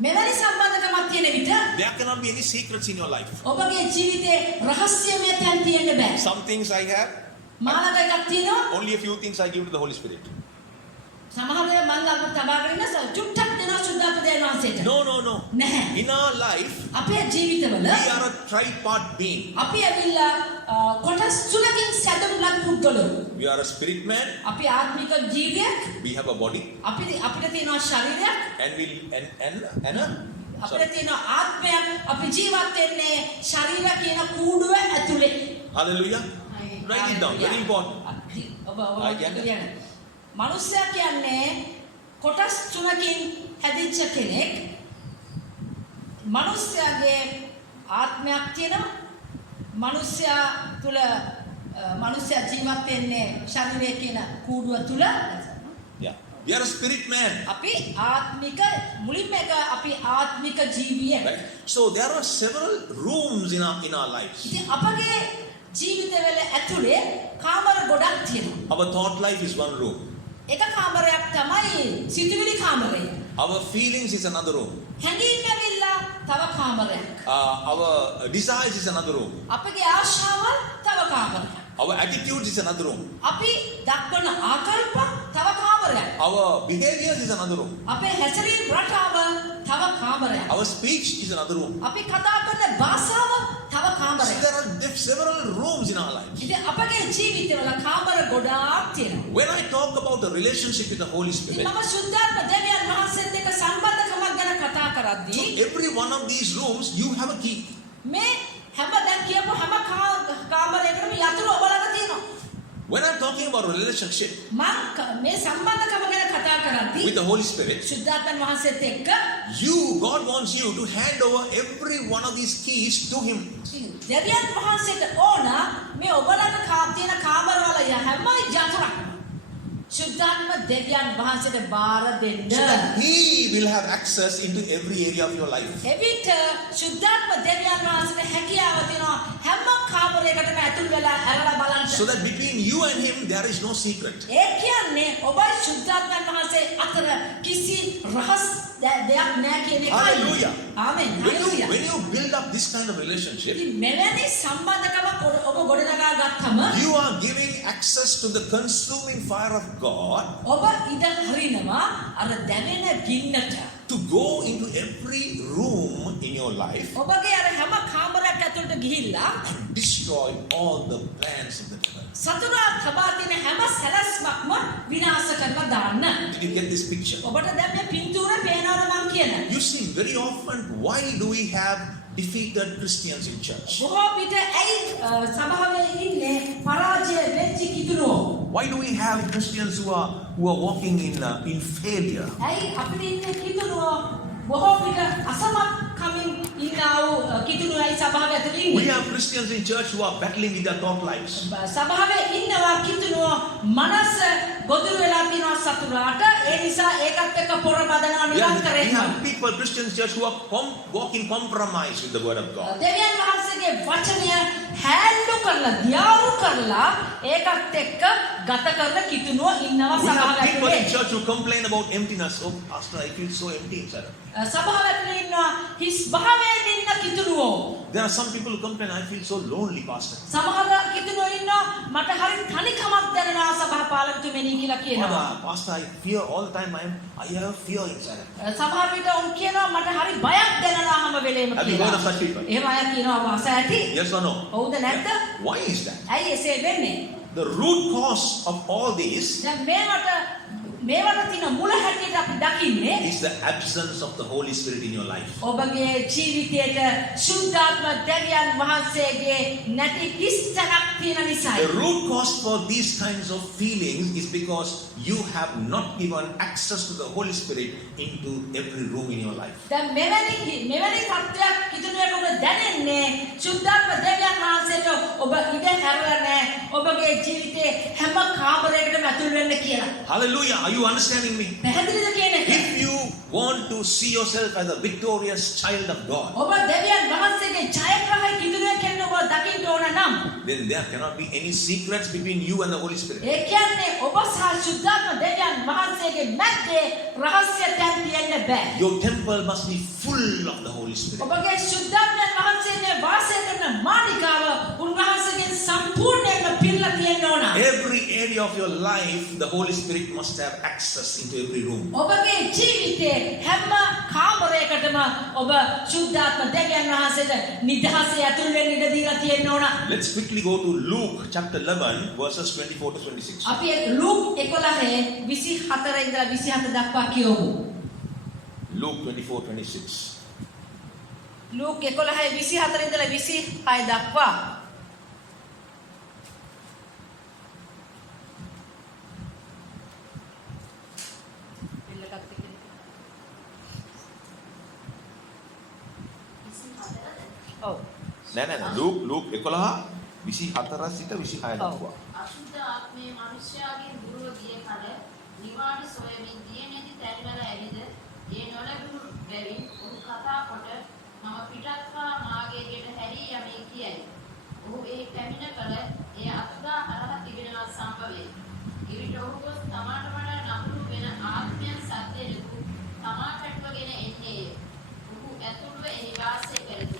මෙවැනි සම්බන්ධකමක් තියෙන විට there cannot be any secrets in your life. ඔබගේ ජීවිතේ රහස්‍යමය තැන් තියෙන්න බෑ. Some things I have, මාළඟ එකක් තියෙනවා. only a few things I give to the Holy Spirit. සමහර වෙලාවට මම ළඟ තබාගෙන ඉන්න චුට්ටක් දෙනවා ශුද්ධාත්ම දෙවියන් වහන්සේට. No. නැහැ. In our life, අපේ ජීවිතවල we are a tripart being. අපි ඇවිල්ලා කොටස් තුනකින් සැදුම් ලත් පුද්ගලයෝ. We are a spirit man, අපි ආත්මික ජීවියක්, we have a body, අපිට තියෙනවා ශරීරයක්, and අපිට තියෙනවා ආත්මයක්. අපි ජීවත් වෙන්නේ ශරීර කියන කූඩුව ඇතුලේ. hallelujah. Write it down, very important. ඔබ I get it. කියන්නේ මනුස්සයා කියන්නේ කොටස් තුනකින් හැදිච්ච කෙනෙක්. මනුස්සයාගේ ආත්මයක් තියෙනවා. මනුස්සයා තුල මනුස්සයා ජීවත් වෙන්නේ ශරීරය කියන කූඩුව තුල. Yeah. We are a spirit man. අපි ආත්මික මුලින්ම එක අපි ආත්මික ජීවියෙක්. Right? So there are several rooms in our lives. ඉතින් අපගේ ජීවිතවල ඇතුලේ කාමර ගොඩක් තියෙනවා. Our thought life is one room. එක කාමරයක් තමයි සිතුවිලි කාමරය. Our feelings is another room. හැඟීම් ඇවිල්ලා තව කාමරයක්. Our desires is another room. අපගේ ආශාවල් තව කාමරයක්. Our attitudes is another room. අපි දක්වන ආකල්ප තව කාමරයක්. Our behaviors is another room. අපේ හැසිරීම් රටාව තව කාමරයක්. Our speech is another room. අපි කතා කරන භාෂාව තව So කාමරයක්. there are several rooms in our lives. ඉතින් අපගේ ජීවිතවල කාමර ගොඩාක් තියෙනවා. When I talk about the relationship with the Holy ඉතින් Spirit, මම ශුද්ධාත්ම දෙවියන් වහන්සේත් එක්ක සම්බන්ධකමක් ගැන කතා so කරද්දී every one of these rooms you have a key. මේ හැම දැන් කියපු හැම කාමරයකටම යතුරු ඔබලඟ තියෙනවා. When I'm talking about a relationship මේ සම්බන්ධකම ගැන කතා කරද්දී with the Holy Spirit, ශුද්ධාත්ම වහන්සේත් එක්ක God wants you to hand over every one of these keys to Him. දෙවියන් වහන්සේට ඕන මේ ඔබලඟ තියෙන කාමරවල හැම යතුරක්ම ශුද්ධාත්ම දෙවියන් වහන්සේට බාර දෙන්න. So that He will have access into every area of your life. එවිට ශුද්ධාත්ම දෙවියන් වහන්සේට හැකියාව තියෙනවා හැම කාමරයකටම ඇතුල් වෙලා අරලා බලන්න. So that between you and Him there is no secret. ඒ කියන්නේ ඔබයි ශුද්ධාත්මයන් වහන්සේ අතර කිසි රහස් දෙයක් නැහැ කියන එකයි. Hallelujah. Amen. Hallelujah. When you build up this kind of relationship, ඉතින් මෙවැනි සම්බන්ධකමක් ඔබ ගොඩනගා ගත්තම you are giving access to the consuming fire of God ඔබ ඉඩ හරිනවා අර දැවෙන ගින්නට. to go into every room in your life ඔබගේ අර හැම කාමරයක් ඇතුළට ගිහිල්ලා and destroy all the plans of the devil. සතුරා තබා තියෙන හැම සැලැස්මක්ම විනාශ කරලා දාන්න. Did you get this picture? ඔබට දැන් මේ පින්තූරේ පේනවද මං කියන? You see, very often, why do we have defeated Christians in church? බොහෝ විට ඇයි සභාවේ ඉන්නේ පරාජය වෙච්ච කිතුරෝ? Why do we have Christians who are walking in failure? ඇයි අපිට ඉන්නේ කිතුරෝ බොහෝ විට අසමත් කමින් ඉන්නා වූ කිතුරෝ ඇයි සභාවේ ඇතුළේ We ඉන්නේ? have Christians in church who are battling with their thought lives. සභාවේ ඉන්නවා කිතුරෝ මනස ගොදුරු වෙලා තියෙනවා සතුරාට. ඒ නිසා ඒකත් එක්ක පොර බදනවා We නිරන්තරයෙන්ම. have people, Christian church, who are walking compromise with the word of God. දෙවියන් වහන්සේගේ වචනය හැල්ලු කරලා දියාරු කරලා ඒකත් එක්ක ගත කරන කිතුනුව ඉන්නවා We have people in සභාවේ. church who complain about emptiness. Oh, Pastor, I feel so empty inside. සභාවේ ඉන්නවා හිස් භාවයෙන් ඉන්න කිතුනුවෝ. There are some people who complain, I feel so lonely, Pastor. සමහර කිතුනුවෝ ඉන්නවා මට හරි තනිකමක් දැනෙනවා සභා පාලකතුමනි කියලා කියනවා. Pastor, I fear all the time. I have fear inside. සමහර විට උන් කියනවා මට හරි බයක් දැනෙනවා හැම වෙලේම Have you heard of කියලා. such people? එහෙම අය කියනවා වාස ඇති. Yes or no? ඔව්ද නැද්ද? Why is that? ඇයි එසේ වෙන්නේ? The root cause of all this දැන් මේවට තියෙන මුල හැටියට අපි දකින්නේ is the absence of the Holy Spirit in your life. ඔබගේ ජීවිතයට සුද්ධාත්ම දෙවියන් වහන්සේගේ නැති කිස්තනක් තියෙන The නිසායි. root cause for these kinds of feelings is because you have not given access to the Holy Spirit into every room in your life. දැන් මෙවැනි තත්ත්වයක් කිතුනුවට ඔබ දැනෙන්නේ සුද්ධාත්ම දෙවියන් වහන්සේට ඔබ ඉඩ හැරලා නැහැ. ඔබගේ ජීවිතේ හැම කාමරයකටම ඇතුල් වෙන්න කියලා. Hallelujah. Are you understanding me? පැහැදිලිද කියන එක? If you want to see yourself as a victorious child of God, ඔබ දෙවියන් වහන්සේගේ ජයග්‍රහයි කිතුනුව කියන ඔබ දකින්න ඕන නම් then there cannot be any secrets between you and the Holy Spirit. ඒ කියන්නේ ඔබ සහ සුද්ධාත්ම දෙවියන් වහන්සේගේ මැද්දේ රහස්‍ය තැන් තියෙන්න බෑ. Your temple must be full of the Holy Spirit. ඔබගේ සුද්ධාත්මයන් වහන්සේගේ වාසය කරන මාලිකාව උන්වහන්සේගෙන් සම්පූර්ණයෙන්ම පිරලා තියෙන්න ඕන. Every area of your life, the Holy Spirit must have access into every room. ඔබගේ ජීවිතේ හැම කාමරයකටම ඔබ සුද්ධාත්ම දෙවියන් වහන්සේට නිදහසේ ඇතුල් වෙන්න ඉඩ දීලා තියෙන්න ඕන. Let's quickly go to Luke chapter 11 verses 24 to 26. අපි ලූක් 11:24 ඉඳලා 27 දක්වා කියවමු. Luke 24:26. ලූක් 11:24 ඉඳලා 26 දක්වා. ඔව්. නෑ Luke 11 24 සිට 26 දක්වා. අශුද්ධ ආත්මයේ මනුෂ්‍යයාගේ දුරව ගිය කල නිවාඩි සොයමින් දියනේදී තැන්වල ඇවිද ඒ නොලැබුණු බැවින් ඔහු කතා කොට මම පිටත්වා මාගේ ගෙට හැරී යමි කියයි. ඔහු ඒ පැමිණ කල ඒ අත්දා අරහ තිබෙනවා සම්භවේ. ඊට ඔහු ගොස් තමාට වඩා නපුරු වෙන ආත්මයන් සත්‍යයකු තමා පැටවගෙන එන්නේය. ඔහු ඇතුළුව එහි වාසය කරති.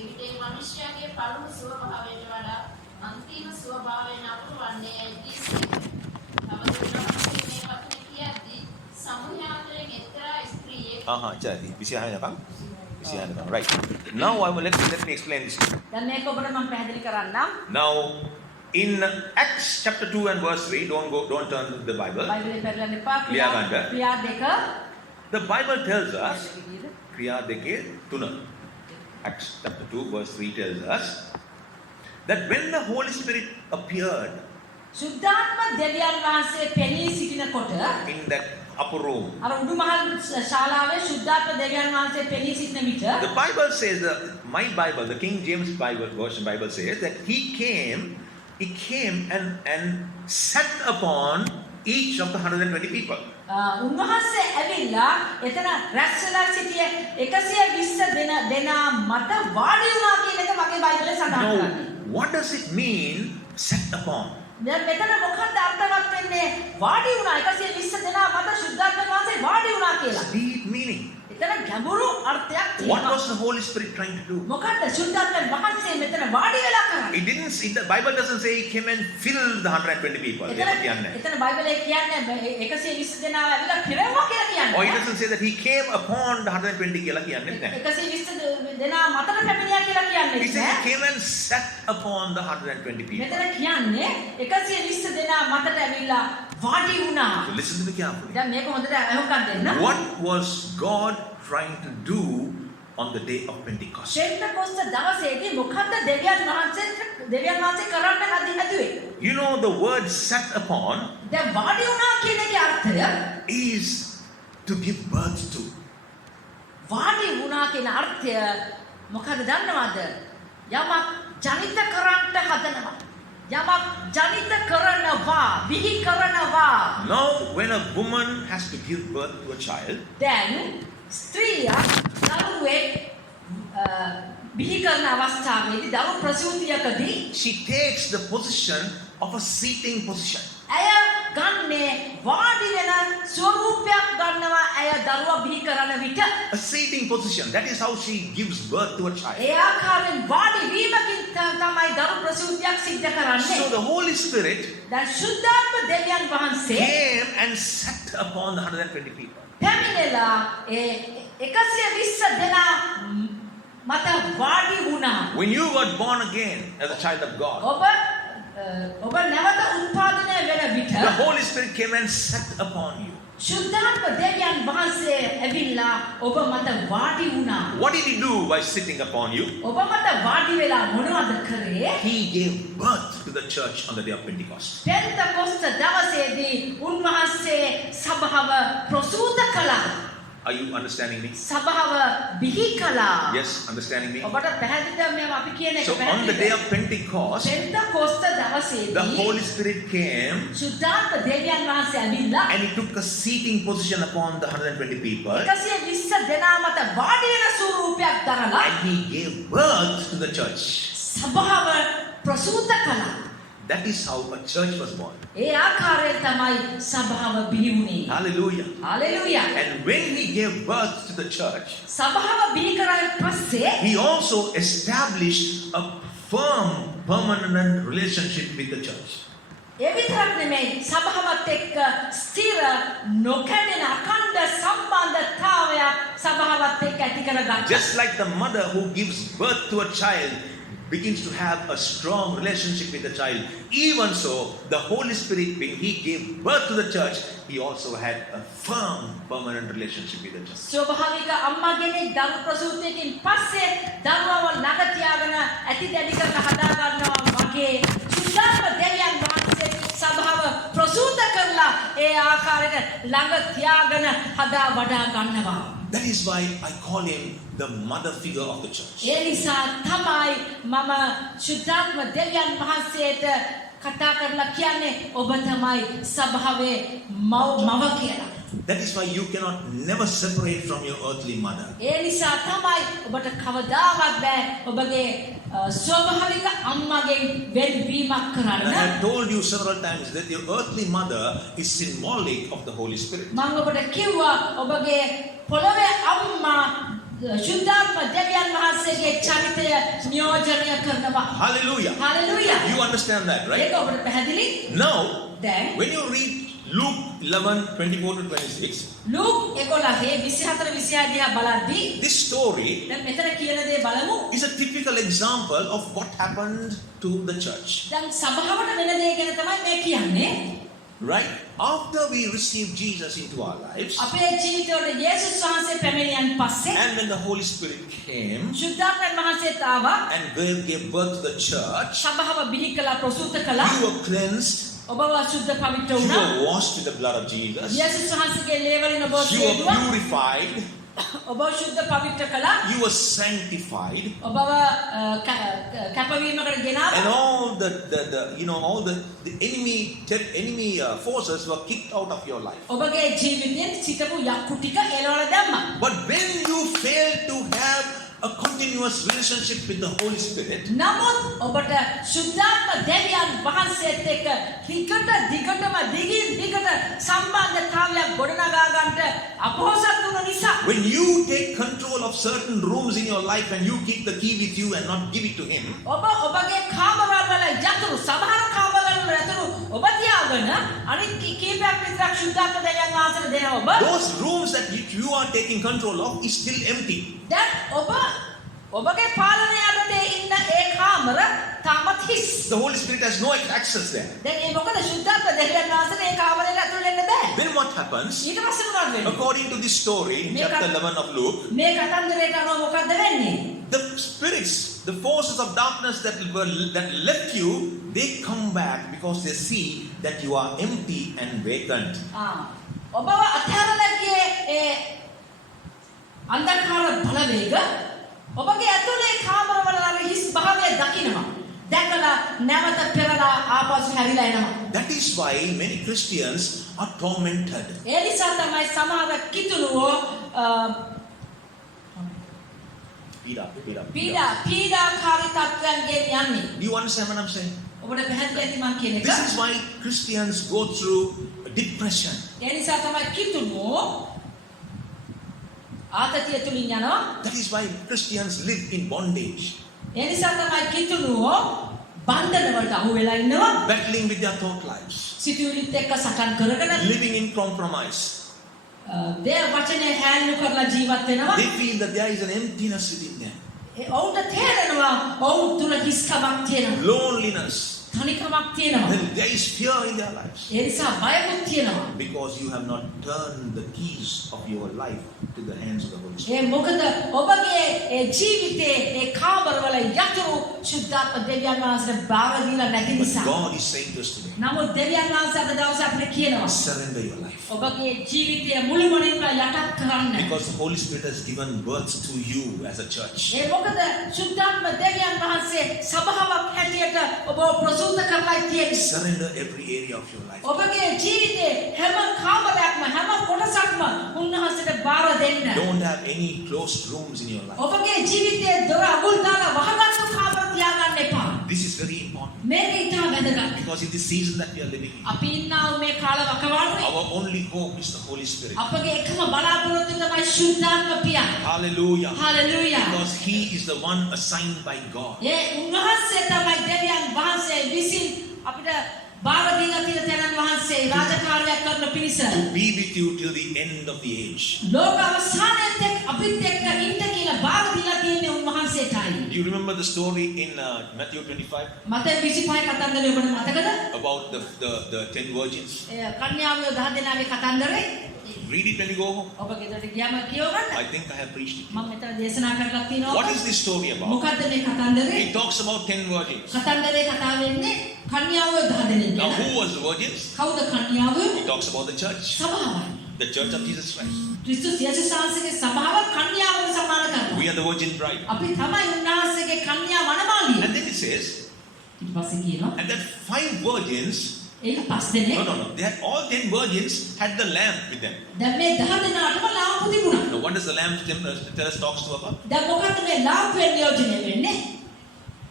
ඊට ඒ මනුෂ්‍යයාගේ පළමු ස්වභාවයට වඩා අන්තිම ස්වභාවය නපුරු වන්නේ ඇයි තවදුරටත් මේ වචනේ කියද්දී සමුහය අතරින් එක්තරා ස්ත්‍රියෙක් ඉතින් 26 යනකම් 26 යනකම්. Right. Now let me explain this. දැන් මේක ඔබට මම පැහැදිලි කරන්නම්. Now in Acts chapter 2 and verse 3, don't turn to the Bible. බයිබලේ පෙරලන්න එපා. ලියාගන්න. ක්‍රියා 2 The Bible tells us ක්‍රියා 2:3. Acts chapter 2 verse 3 tells us that when the Holy Spirit appeared සුද්ධාත්ම දෙවියන් වහන්සේ පෙනී සිටිනකොට in that upper room, අර උඩුමහල් ශාලාවේ සුද්ධාත්ම දෙවියන් වහන්සේ පෙනී සිටින විට the Bible says my Bible, the King James Bible says that he came and sat upon each of the 120 people. උන්වහන්සේ ඇවිල්ලා එතන රැස්ලා සිටිය 120 දෙනා මත වාඩි වුණා කියන එක මගේ බයිබලේ සඳහන් Now, කරන්නේ. what does it mean sat upon? දැන් මෙතන මොකක්ද අර්ථවත් වෙන්නේ වාඩි වුණා 120 දෙනා මත සුද්ධාත්ම වහන්සේ වාඩි වුණා කියලා. Deep meaning. එතන ගැඹුරු අර්ථයක් What තියෙනවා. was the Holy Spirit trying to do? මොකක්ද සුද්ධාත්ම වහන්සේ මෙතන වාඩි වෙලා කරන්නේ? It didn't see, the Bible doesn't say he came and filled the 120 people. එතන බයිබලයේ කියන්නේ 120 දෙනා ඇවිල්ලා පිරෙවුවා කියලා කියන්නේ. Or it doesn't say that he came upon the 120 කියලා කියන්නේ නැහැ. 120 දෙනා මතට පැමිණියා කියලා කියන්නේ He said නැහැ. he came and sat upon the 120 people. මෙතන කියන්නේ 120 දෙනා මතට ඇවිල්ලා වාඩි වුණා. So listen to me carefully. දැන් මේක හොඳට අහුම්කම් දෙන්න. What was God trying to do on the day of Pentecost? ශෙන්තකොස්ත දවසේදී මොකද්ද දෙවියන් වහන්සේ කරන්න හදුවේ? You know the word sat upon දැන් වාඩි වුණා කියන එකේ අර්ථය is to give birth to. වාඩි වුණා කියන අර්ථය මොකද දන්නවද? යමක් ජනිත කරන්න හදනවා. යමක් ජනිත කරනවා, බිහි කරනවා. Now, when a woman has to give birth to a child, දැන් ස්ත්‍රියක් දරුවෙක් බිහි කරන අවස්ථාවේදී දරු ප්‍රසූතියකදී she takes the position of a seating position. ඇය ගන්නේ වාඩි වෙන ස්වරූපයක් ගන්නවා ඇය දරුවා බිහි කරන විට. A seating position. That is how she gives birth to a child. ඒ ආකාරයෙන් වාඩි වීමකින් තමයි දරු ප්‍රසූතියක් සිද්ධ කරන්නේ. So the Holy Spirit දැන් ශුද්ධාත්ම දෙවියන් වහන්සේ came and sat upon the 120 people. පැමිණලා ඒ 120 දෙනා මත වාඩි වුණා. When you got born again as a child of God, ඔබ නැවත උත්පාදනය වෙන විට the Holy Spirit came and sat upon you. ශුද්ධාත්ම දෙවියන් වහන්සේ ඇවිල්ලා ඔබ මත වාඩි වුණා. What did he do by sitting upon you? ඔබ මත වාඩි වෙලා මොනවද කරේ? He gave birth to the church on the day of Pentecost. පෙන්තකොස්ත දවසේදී උන්වහන්සේ සභාව ප්‍රසූත කළා. Are you understanding me? සභාව බිහි කළා. Yes, understanding me? ඔබට පැහැදිලිද මේ අපි කියන එක So on the day of පැහැදිලිද? Pentecost, පෙන්තකොස්ත the දවසේදී Holy Spirit came ශුද්ධාත්ම දෙවියන් වහන්සේ ඇවිල්ලා and he took a seating position upon the 120 people 120 දෙනා මත වාඩි වෙන ස්වරූපයක් දරලා and he gave birth to the church. සභාව ප්‍රසූත කළා. That is how a church was born. ඒ ආකාරයෙන් තමයි සභාව බිහි වුණේ. Hallelujah. Hallelujah. And when he gave birth to the church, සභාව බිහි කරාට පස්සේ he also established a firm, permanent relationship with the church. ඒ විතරක් නෙමෙයි සභාවත් එක්ක ස්ථිර නොකඩෙන අඛණ්ඩ සම්බන්ධතාවයක් සභාවත් එක්ක ඇති කරගත්තා. Just like the mother who gives birth to a child begins to have a strong relationship with the child, even so, the Holy Spirit, when he gave birth to the church, he also had a firm, permanent relationship with the church. ස්වභාවික අම්මා කෙනෙක් දරු ප්‍රසූතියකින් පස්සේ දරුවව ළඟ තියාගෙන ඇති දැඩි කරලා හදා ගන්නවා වගේ සුද්ධාත්ම දෙවියන් වහන්සේ සභාව ප්‍රසූත කරලා ඒ ආකාරයට ළඟ තියාගෙන හදා වඩා ගන්නවා. That is why I call him the mother figure of the church. ඒ නිසා තමයි මම සුද්ධාත්ම දෙවියන් වහන්සේට කතා කරලා කියන්නේ ඔබ තමයි සභාවේ මව කියලා. That is why you cannot never separate from your earthly mother. ඒ නිසා තමයි ඔබට කවදාවත් බෑ ඔබගේ ස්වභාවික අම්මගෙන් වෙන්වීමක් කරන්න. And I have told you several times that your earthly mother is symbolic of the Holy Spirit. මම ඔබට කිව්වා ඔබගේ පොළොවේ අම්මා ශුද්ධාත්ම දෙවියන් වහන්සේගේ චරිතය නියෝජනය කරනවා. Hallelujah. Hallelujah. You understand that, right? ඒක ඔබට පැහැදිලි? Now, දැන් when you read Luke 11:24 to 26, Luke 11:24-26 දිහා බලද්දී this story දැන් මෙතන කියන දේ බලමු. is a typical example of what happened to the church. දැන් සභාවට වෙන දේ ගැන තමයි මේ කියන්නේ. Right? After we received Jesus into our lives, අපේ ජීවිතවල යේසුස් වහන්සේ පැමිණියන් පස්සේ and when the Holy Spirit came ශුද්ධාත්ම වහන්සේත් ආවා. and gave birth to the church, සභාව බිහි කළා, ප්‍රසූත කළා. you were cleansed, ඔබ සුද්ධ පවිත්‍ර you වුණා. were washed with the blood of Jesus, යේසුස් වහන්සේගේ ලේ වලින් ඔබ you were සේදුවා. purified, ඔබ සුද්ධ පවිත්‍ර කළා. you were sanctified, ඔබව කැපවීමකට ගෙනාවා. and all the enemy forces were kicked out of your life. ඔබගේ ජීවිතයෙන් සිටපු යක්කු ටික එලවලා දැම්මා. But when you fail to have a continuous relationship with the Holy Spirit, නමුත් ඔබට ශුද්ධාත්ම දෙවියන් වහන්සේත් එක්ක දිගටම දිගට සම්බන්ධතාවයක් ගොඩනගා ගන්නට අපොහසත් වුණ නිසා when you take control of certain rooms in your life and you keep the key with you and not give it to him, ඔබගේ කාමරවල යතුරු සමහර කාමරවල යතුරු ඔබ තියාගෙන අනිත් කීපයක් විතරක් ශුද්ධාත්ම දෙවියන් වහන්සේට දෙනවා ඔබ. those rooms that you are taking control of is still empty. දැන් ඔබගේ පාලනය යටතේ ඉන්න ඒ කාමර තාමත් හිස්. The Holy Spirit has no access there. දැන් ඒ මොකද ශුද්ධාත්ම දෙවියන් වහන්සේට ඒ කාමරයට ඇතුල් වෙන්න බෑ. Then what happens? ඊට පස්සේ මොනවද වෙන්නේ? According to this story in chapter 11 of Luke, මේ කතන්දරයට අනුව මොකද්ද වෙන්නේ? the spirits, the forces of darkness that left you, they come back because they see that you are empty and vacant. ඔබව අත්හැරලා ගියේ ඒ අන්ධකාර බලවේග ඔබගේ ඇතුලේ කාමරවල හිස් භාවය දකිනවා. දැකලා නැවත පෙරලා ආපසු හැරිලා එනවා. That is why many Christians are tormented. ඒ නිසා තමයි සමහර කිතුණුවෝ පීඩාකාරී තත්ත්වයන්ගෙන් යන්නේ. Do you understand what I'm saying? ඔබට පැහැදිලි ඇති මං කියන එක. This is why Christians go through depression. ඒ නිසා තමයි කිතුණුවෝ ආතතිය තුලින් යනවා. That is why Christians live in bondage, ඒ නිසා තමයි කිතුණුවෝ බන්ධන වලට අහු වෙලා ඉන්නවා. battling with their thought lives, සිතුවිලිත් එක්ක සටන් කරගෙන living in compromise. දේව වචනේ හැල්ලු කරලා ජීවත් වෙනවා. They feel that there is an emptiness within them, ඔවුන්ට තේරෙනවා ඔවුන් තුල හිස්කමක් තියෙනවා. loneliness. තනිකමක් තියෙනවා. Then there is fear in their lives ඒ නිසා බයකුත් තියෙනවා. because you have not turned the keys of your life to the hands of the Holy Spirit. ඒ මොකද ඔබගේ ඒ ජීවිතේ ඒ කාමරවල යතුරු සුද්ධාත්ම දෙවියන් වහන්සේට බාර දීලා නැති But නිසා. God is saying to us today, නමුත් දෙවියන් වහන්සේ අද දවසේ අපිට කියනවා surrender your life. ඔබගේ ජීවිතය මුළුමනින්ම යටත් කරන්න. Because the Holy Spirit has given birth to you as a church. ඒ මොකද සුද්ධාත්ම දෙවියන් වහන්සේ සභාවක් හැටියට ඔබ ප්‍රසූත කරලා තියෙන්නේ. Surrender every area of your life. ඔබගේ ජීවිතේ හැම කාමරයක්ම හැම කොටසක්ම උන්වහන්සේට බාර දෙන්න. Don't have any closed rooms in your life. ඔබගේ ජීවිතයේ දොර අගුල් දාලා වහගත්තු කාමර තියාගන්න එපා. This is very important මේක ඉතා වැදගත්. because in this season that we are living in, අපි ඉන්නා වූ මේ කාල වකවානුවේ our only hope is the Holy Spirit. අපගේ එකම බලාපොරොත්තුව තමයි ශුද්ධාත්ම පියා. Hallelujah. Hallelujah. Because He is the one assigned by God. ඒ උන්වහන්සේ තමයි දෙවියන් වහන්සේ විසින් අපිට බාර දීලා තියෙන තැනන් වහන්සේ රාජකාරියක් කරන පිණිස. Be with you till the end of the age. ලෝක අවසානයේත් අපිත් එක්ක ඉන්න කියලා බාර දීලා තියෙන්නේ උන්වහන්සේටයි. Do you remember the story in Matthew 25 මතේ 25 කතන්දරේ ඔබට මතකද? about the 10 virgins? ඒ කන්‍යාවෝ 10 දෙනාගේ කතන්දරේ Read it when you go home. ඔබ ගෙදරට ගියාම කියවගන්න. I think I have preached it. මම මෙතන දේශනා කරලා තියෙනවා. What is this story about? මොකද්ද මේ කතන්දරේ? It talks about 10 virgins. කතන්දරේ කතා වෙන්නේ කන්‍යාවෝ 10 දෙනෙක් Now, ගැන. who was the virgins? කවුද කන්‍යාවෝ? It talks about the church, සභාවයි. the church of Jesus Christ. ක්‍රිස්තුස් යේසුස් වහන්සේගේ සභාව කන්‍යාවට සමාන කරනවා. We are the virgin bride. අපි තමයි උන්වහන්සේගේ කන්‍යා වනමාලිය. And then it says, ඊට පස්සේ කියනවා and that 5 virgins, ඒක 5 දෙනෙක්. no, they had all 10 virgins had the lamp with them. දැන් මේ 10 දෙනාටම ලාම්පු තිබුණා. Now, what does the lamp tell us talks to about? දැන් මොකද්ද මේ ලාම්පුවෙන් නියෝජනය වෙන්නේ?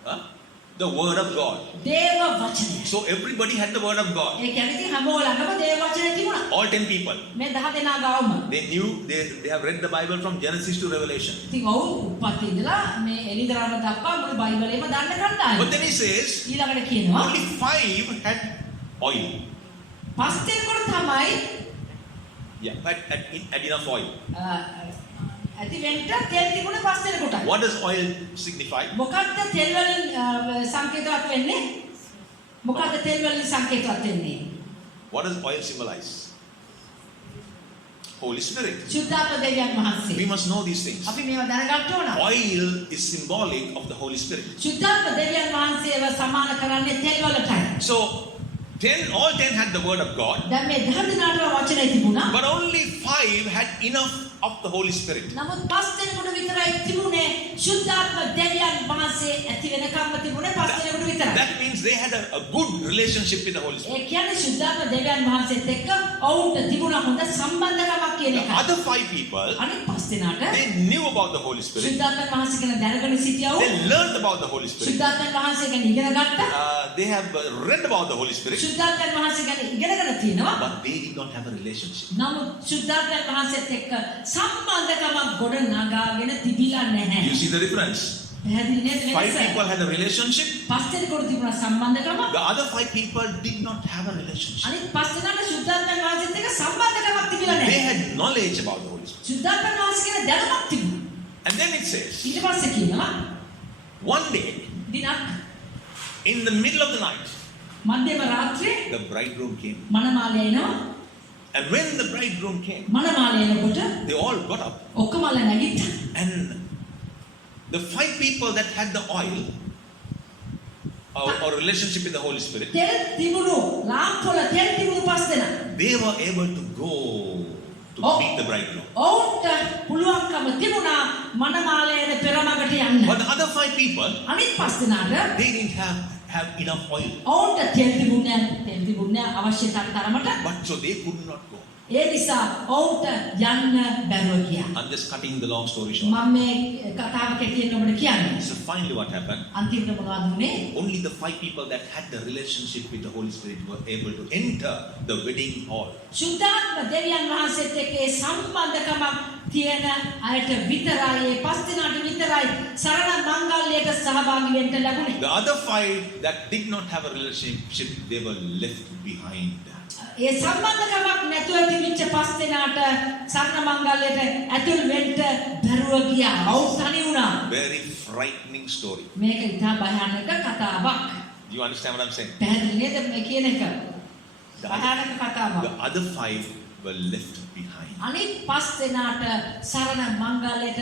Huh? The word of God. දේව වචනය. So everybody had the word of God. ඒ කියන්නේ ඉතින් හැමෝලඟම දේව වචනය තිබුණා. All 10 people. මේ 10 දෙනා ගාවම. They knew, they have read the Bible from Genesis to Revelation. ඉතින් ඔවුන් උපත් ඉඳලා මේ එළිදරවන දක්වා මුළු බයිබලෙම දන්න කණ්ඩායම. But then he says, ඊළඟට කියනවා only 5 had oil. 5 දෙනෙකුට තමයි Yeah, had enough oil. ඇති වෙන්න තෙල් තිබුණේ 5 දෙනෙකුටයි. What does oil signify? මොකක්ද තෙල් වලින් සංකේතවත් වෙන්නේ? මොකක්ද තෙල් වලින් සංකේතවත් වෙන්නේ? What does oil symbolize? Holy Spirit. සුද්ධාත්ම දෙවියන් වහන්සේ. We must know these things. අපි මේවා දැනගන්න ඕන. Oil is symbolic of the Holy Spirit. සුද්ධාත්ම දෙවියන් වහන්සේව සමාන කරන්නේ තෙල් වලටයි. So, all 10 had the word of God, දැන් මේ 10 දෙනාටම වචනය තිබුණා. but only 5 had enough of the Holy Spirit. නමුත් 5 දෙනෙකුට විතරයි තිබුණේ සුද්ධාත්ම දෙවියන් වහන්සේ ඇති වෙනකම්ම තිබුණේ 5 දෙනෙකුට විතරයි. That means they had a good relationship with the Holy Spirit. ඒ කියන්නේ සුද්ධාත්ම දෙවියන් වහන්සේත් එක්ක ඔවුන්ට තිබුණා හොඳ සම්බන්ධකමක් කියන The එකයි. other 5 people, අනිත් 5 දෙනාට they knew about the Holy Spirit. සුද්ධාත්ම වහන්සේ ගැන දැනගෙන සිටියා They වූ learned about the Holy Spirit. සුද්ධාත්ම වහන්සේ ගැන ඉගෙන ගත්තා. They have read about the Holy Spirit, සුද්ධාත්ම වහන්සේ ගැන ඉගෙනගෙන තියෙනවා. but they did not have a relationship. නමුත් සුද්ධාත්ම වහන්සේත් එක්ක සම්බන්ධකමක් ගොඩ නගාගෙන තිබිලා නැහැ. You see the difference? පැහැදිලි නේද 5 වෙනස? people had a relationship. 5 දෙනෙකුට තිබුණා සම්බන්ධකමක්. The other 5 people did not have a relationship. අනිත් 5 දෙනාට සුද්ධාත්ම වහන්සේත් එක්ක සම්බන්ධකමක් තිබිලා They නැහැ. had knowledge about the Holy Spirit. සුද්ධාත්ම වහන්සේ ගැන දැනුමක් තිබුණා. And then it says, ඊට පස්සේ කියනවා one day, දිනක් in the middle of the night, මධ්‍යම රාත්‍රියේ the bridegroom came. මනමාලය එනවා. And when the bridegroom came, මනමාලය එනකොට they all got up. ඔක්කොමලා නැගිට්ටා. And the 5 people that had the oil, or relationship with the Holy Spirit, තෙල් තිබුණු ලාම්පුවල තෙල් තිබුණු 5 දෙනා. they were able to go to Oh. meet the bridegroom. ඔවුන්ට පුළුවන්කම තිබුණා මනමාලයට පෙරමගට යන්න. But the other 5 people, අනිත් 5 දෙනාට they didn't have enough oil. ඔවුන්ට තෙල් තිබුණේ අවශ්‍යතාවය තරමට. But so they could not go. ඒ නිසා ඔවුන්ට යන්න බැරුව ගියා. I'm just cutting the long story short. මම මේ කතාව කෙටියෙන් ඔබට කියන්නේ. So finally what happened? අන්තිමට මොනවද වුනේ? Only the 5 people that had the relationship with the Holy Spirit were able to enter the wedding hall. සුද්ධාත්ම දෙවියන් වහන්සේත් එක්ක ඒ සම්බන්ධකමක් තියෙන අයට විතරයි ඒ 5 දෙනාට විතරයි සරණ මංගල්‍යයට සහභාගී වෙන්න ලැබුණේ. The other 5 that did not have a relationship, they were left behind. ඒ සම්බන්ධකමක් නැතුව තිබිච්ච 5 දෙනාට සරණ මංගල්‍යයට ඇතුල් වෙන්න බැරුව ගියා. ඔවුන් තනි වුණා. Very frightening story. මේක ඉතා භයානක කතාවක්. Do you understand what I'm saying? පැහැදිලි නේද මේ කියන එක? භයානක The කතාවක්. other 5 were left behind. අනිත් 5 දෙනාට සරණ මංගල්‍යයට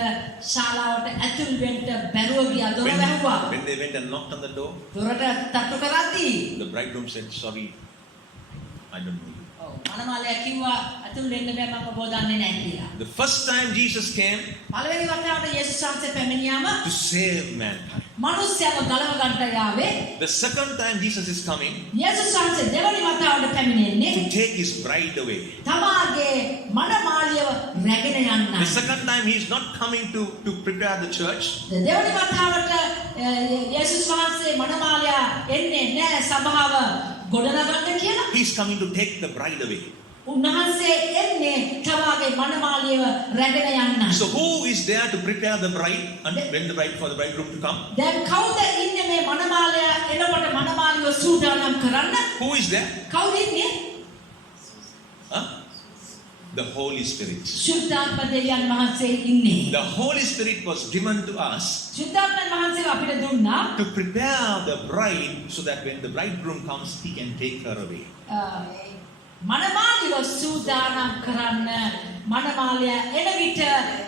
ශාලාවට ඇතුල් වෙන්න බැරුව ගියා. දොර වැහුවා. When they went and knocked on the door, දොරට තට්ටු කරද්දී the bridegroom said, "Sorry, I don't know you." මනමාලයා කිව්වා ඇතුල් වෙන්න බෑ මම ඔබ දන්නේ නැහැ කියලා. The first time Jesus came පළවෙනි වතාවට යේසුස් වහන්සේ පැමිණියාම to save mankind. මිනිස්යාව ගලව ගන්නට යාවේ. The second time Jesus is coming යේසුස් වහන්සේ දෙවනි වතාවට පැමිණෙන්නේ to take his bride away. තමාගේ මනමාලියව රැගෙන The යන්න. second time he is not coming to prepare the church. දෙවනි වතාවට යේසුස් වහන්සේ මනමාලියා එන්නේ නැහැ සභාව ගොඩනගන්න කියලා. He is coming to take the bride away. උන්වහන්සේ එන්නේ තමාගේ මනමාලියව රැගෙන යන්න. So who is there to prepare the bride and when the bride for the bridegroom to come? දැන් කවුද ඉන්නේ මේ මනමාලයා එනකොට මනමාලියව සූදානම් කරන්න? Who is there? කවුද ඉන්නේ? Huh? The Holy Spirit. ශුද්ධාත්ම දෙවියන් වහන්සේ ඉන්නේ. The Holy Spirit was given to us ශුද්ධාත්ම වහන්සේ අපිට දුන්නා to prepare the bride so that when the bridegroom comes, he can take her away. මනමාලියව සූදානම් කරන්න මනමාලයා එන විට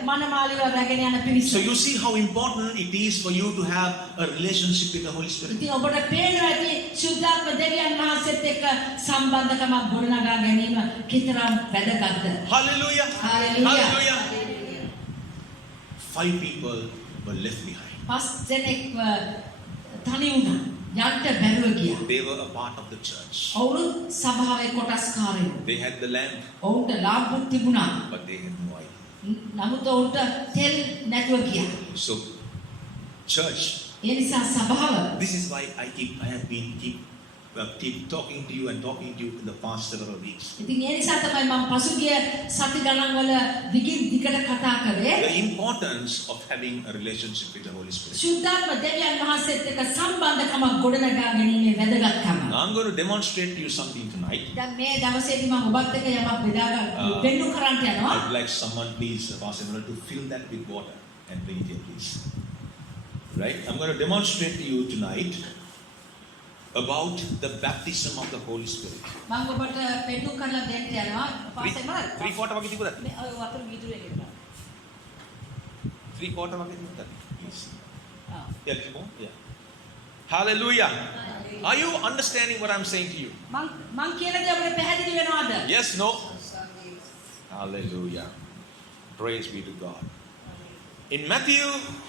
මනමාලියව රැගෙන යන පිණිස. So you see how important it is for you to have a relationship with the Holy Spirit. ඉතින් ඔබට පේනවා ඇති ශුද්ධාත්ම දෙවියන් වහන්සේත් එක්ක සම්බන්ධකමක් ගොඩනගා ගැනීම කිතරම් වැදගත්ද? Hallelujah. Hallelujah. Hallelujah. 5 people were left behind. 5 දෙනෙක් තනි වුණා. යන්න බැරුව ගියා. They were a part of the church. ඔවුන් සභාවේ කොටස්කාරයෝ. They had the lamp, ඔවුන්ට ලාම්පුත් තිබුණා. but they had no oil. නමුත් ඔවුන්ට තෙල් නැතුව ගියා. So, church, ඒ නිසා සභාව this is why I have been keep talking to you and talking to you in the past several weeks. ඉතින් ඒ නිසා තමයි මම පසුගිය සති ගණන් වල දිගින් දිගට කතා කරේ. The importance of having a relationship with the Holy Spirit. ශුද්ධාත්ම දෙවියන් වහන්සේත් එක්ක සම්බන්ධකමක් ගොඩනගා ගැනීමේ වැදගත්කම. Now I'm going to demonstrate to you something tonight. දැන් මේ දවසේදී මම ඔබත් එක්ක යමක් බෙදා ගන්න පෙන්නු කරන්න යනවා. I'd like someone, please, Pastor Emmanuel, to fill that with water and bring it here, please. Right? I'm going to demonstrate to you tonight about the baptism of the Holy Spirit. මම ඔබට පෙන්නු කරලා දෙන්න යනවා. පාසෙ මම 3/4 වගේ තිබුණාද? මේ වතුර වීදුරේ ගෙන්න. 3/4 වගේ තිබුණාද? Please. ආ. Yeah, keep on. Yeah. Hallelujah. Are you understanding what I'm saying to you? මං කියන දේ ඔබට පැහැදිලි වෙනවද? Yes, no? Hallelujah. Praise be to God. In Matthew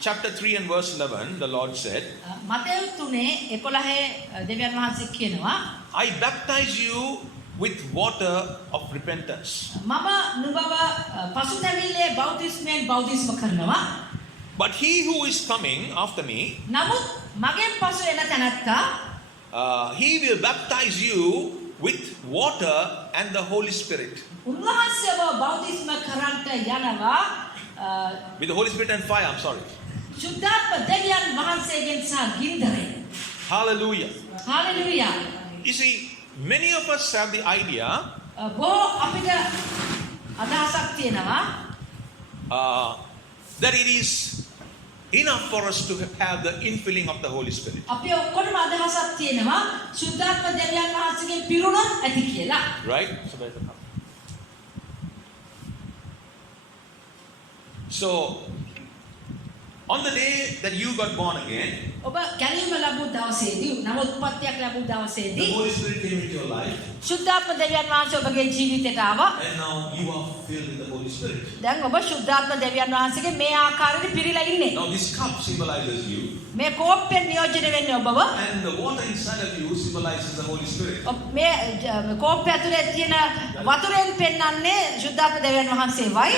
chapter 3 and verse 11, the Lord said, Matthew 3:11 දෙවියන් වහන්සේ කියනවා I baptize you with water of repentance. මම නුඹව පසුතැවිල්ලේ බෞතිස්මයෙන් බෞතිස්ම කරනවා. But he who is coming after me, නමුත් මගෙන් පසු එන තැනැත්තා he will baptize you with water and the Holy Spirit. උන්වහන්සේව බෞතිස්ම කරන්ට යනවා With the Holy Spirit and fire, I'm sorry. ශුද්ධාත්ම දෙවියන් වහන්සේගෙන් සහ ගින්දරෙන්. Hallelujah. Hallelujah. You see, many of us have the idea බොහෝ අපිට අදහසක් තියෙනවා that it is enough for us to have the infilling of the Holy Spirit. අපි ඔක්කොටම අදහසක් තියෙනවා ශුද්ධාත්ම දෙවියන් වහන්සේගෙන් පිරුණොත් ඇති කියලා. Right? So On the day that you got born again, ඔබ ගැනීම ලැබූ දවසේදී නමුත් උපත්යක් ලැබූ the දවසේදී Holy Spirit came into your life, ශුද්ධාත්ම දෙවියන් වහන්සේ ඔබගේ ජීවිතයට ආවා. and now you are filled with the Holy Spirit. දැන් ඔබ ශුද්ධාත්ම දෙවියන් වහන්සේගේ මේ ආකාරයට පිරීලා ඉන්නේ. Now this cup symbolizes you, මේ කෝප්පෙන් නියෝජනය වෙන්නේ ඔබව. and the water inside of you symbolizes the Holy Spirit. මේ කෝප්පය ඇතුලේ තියෙන වතුරෙන් පෙන්වන්නේ ශුද්ධාත්ම දෙවියන් වහන්සේවයි.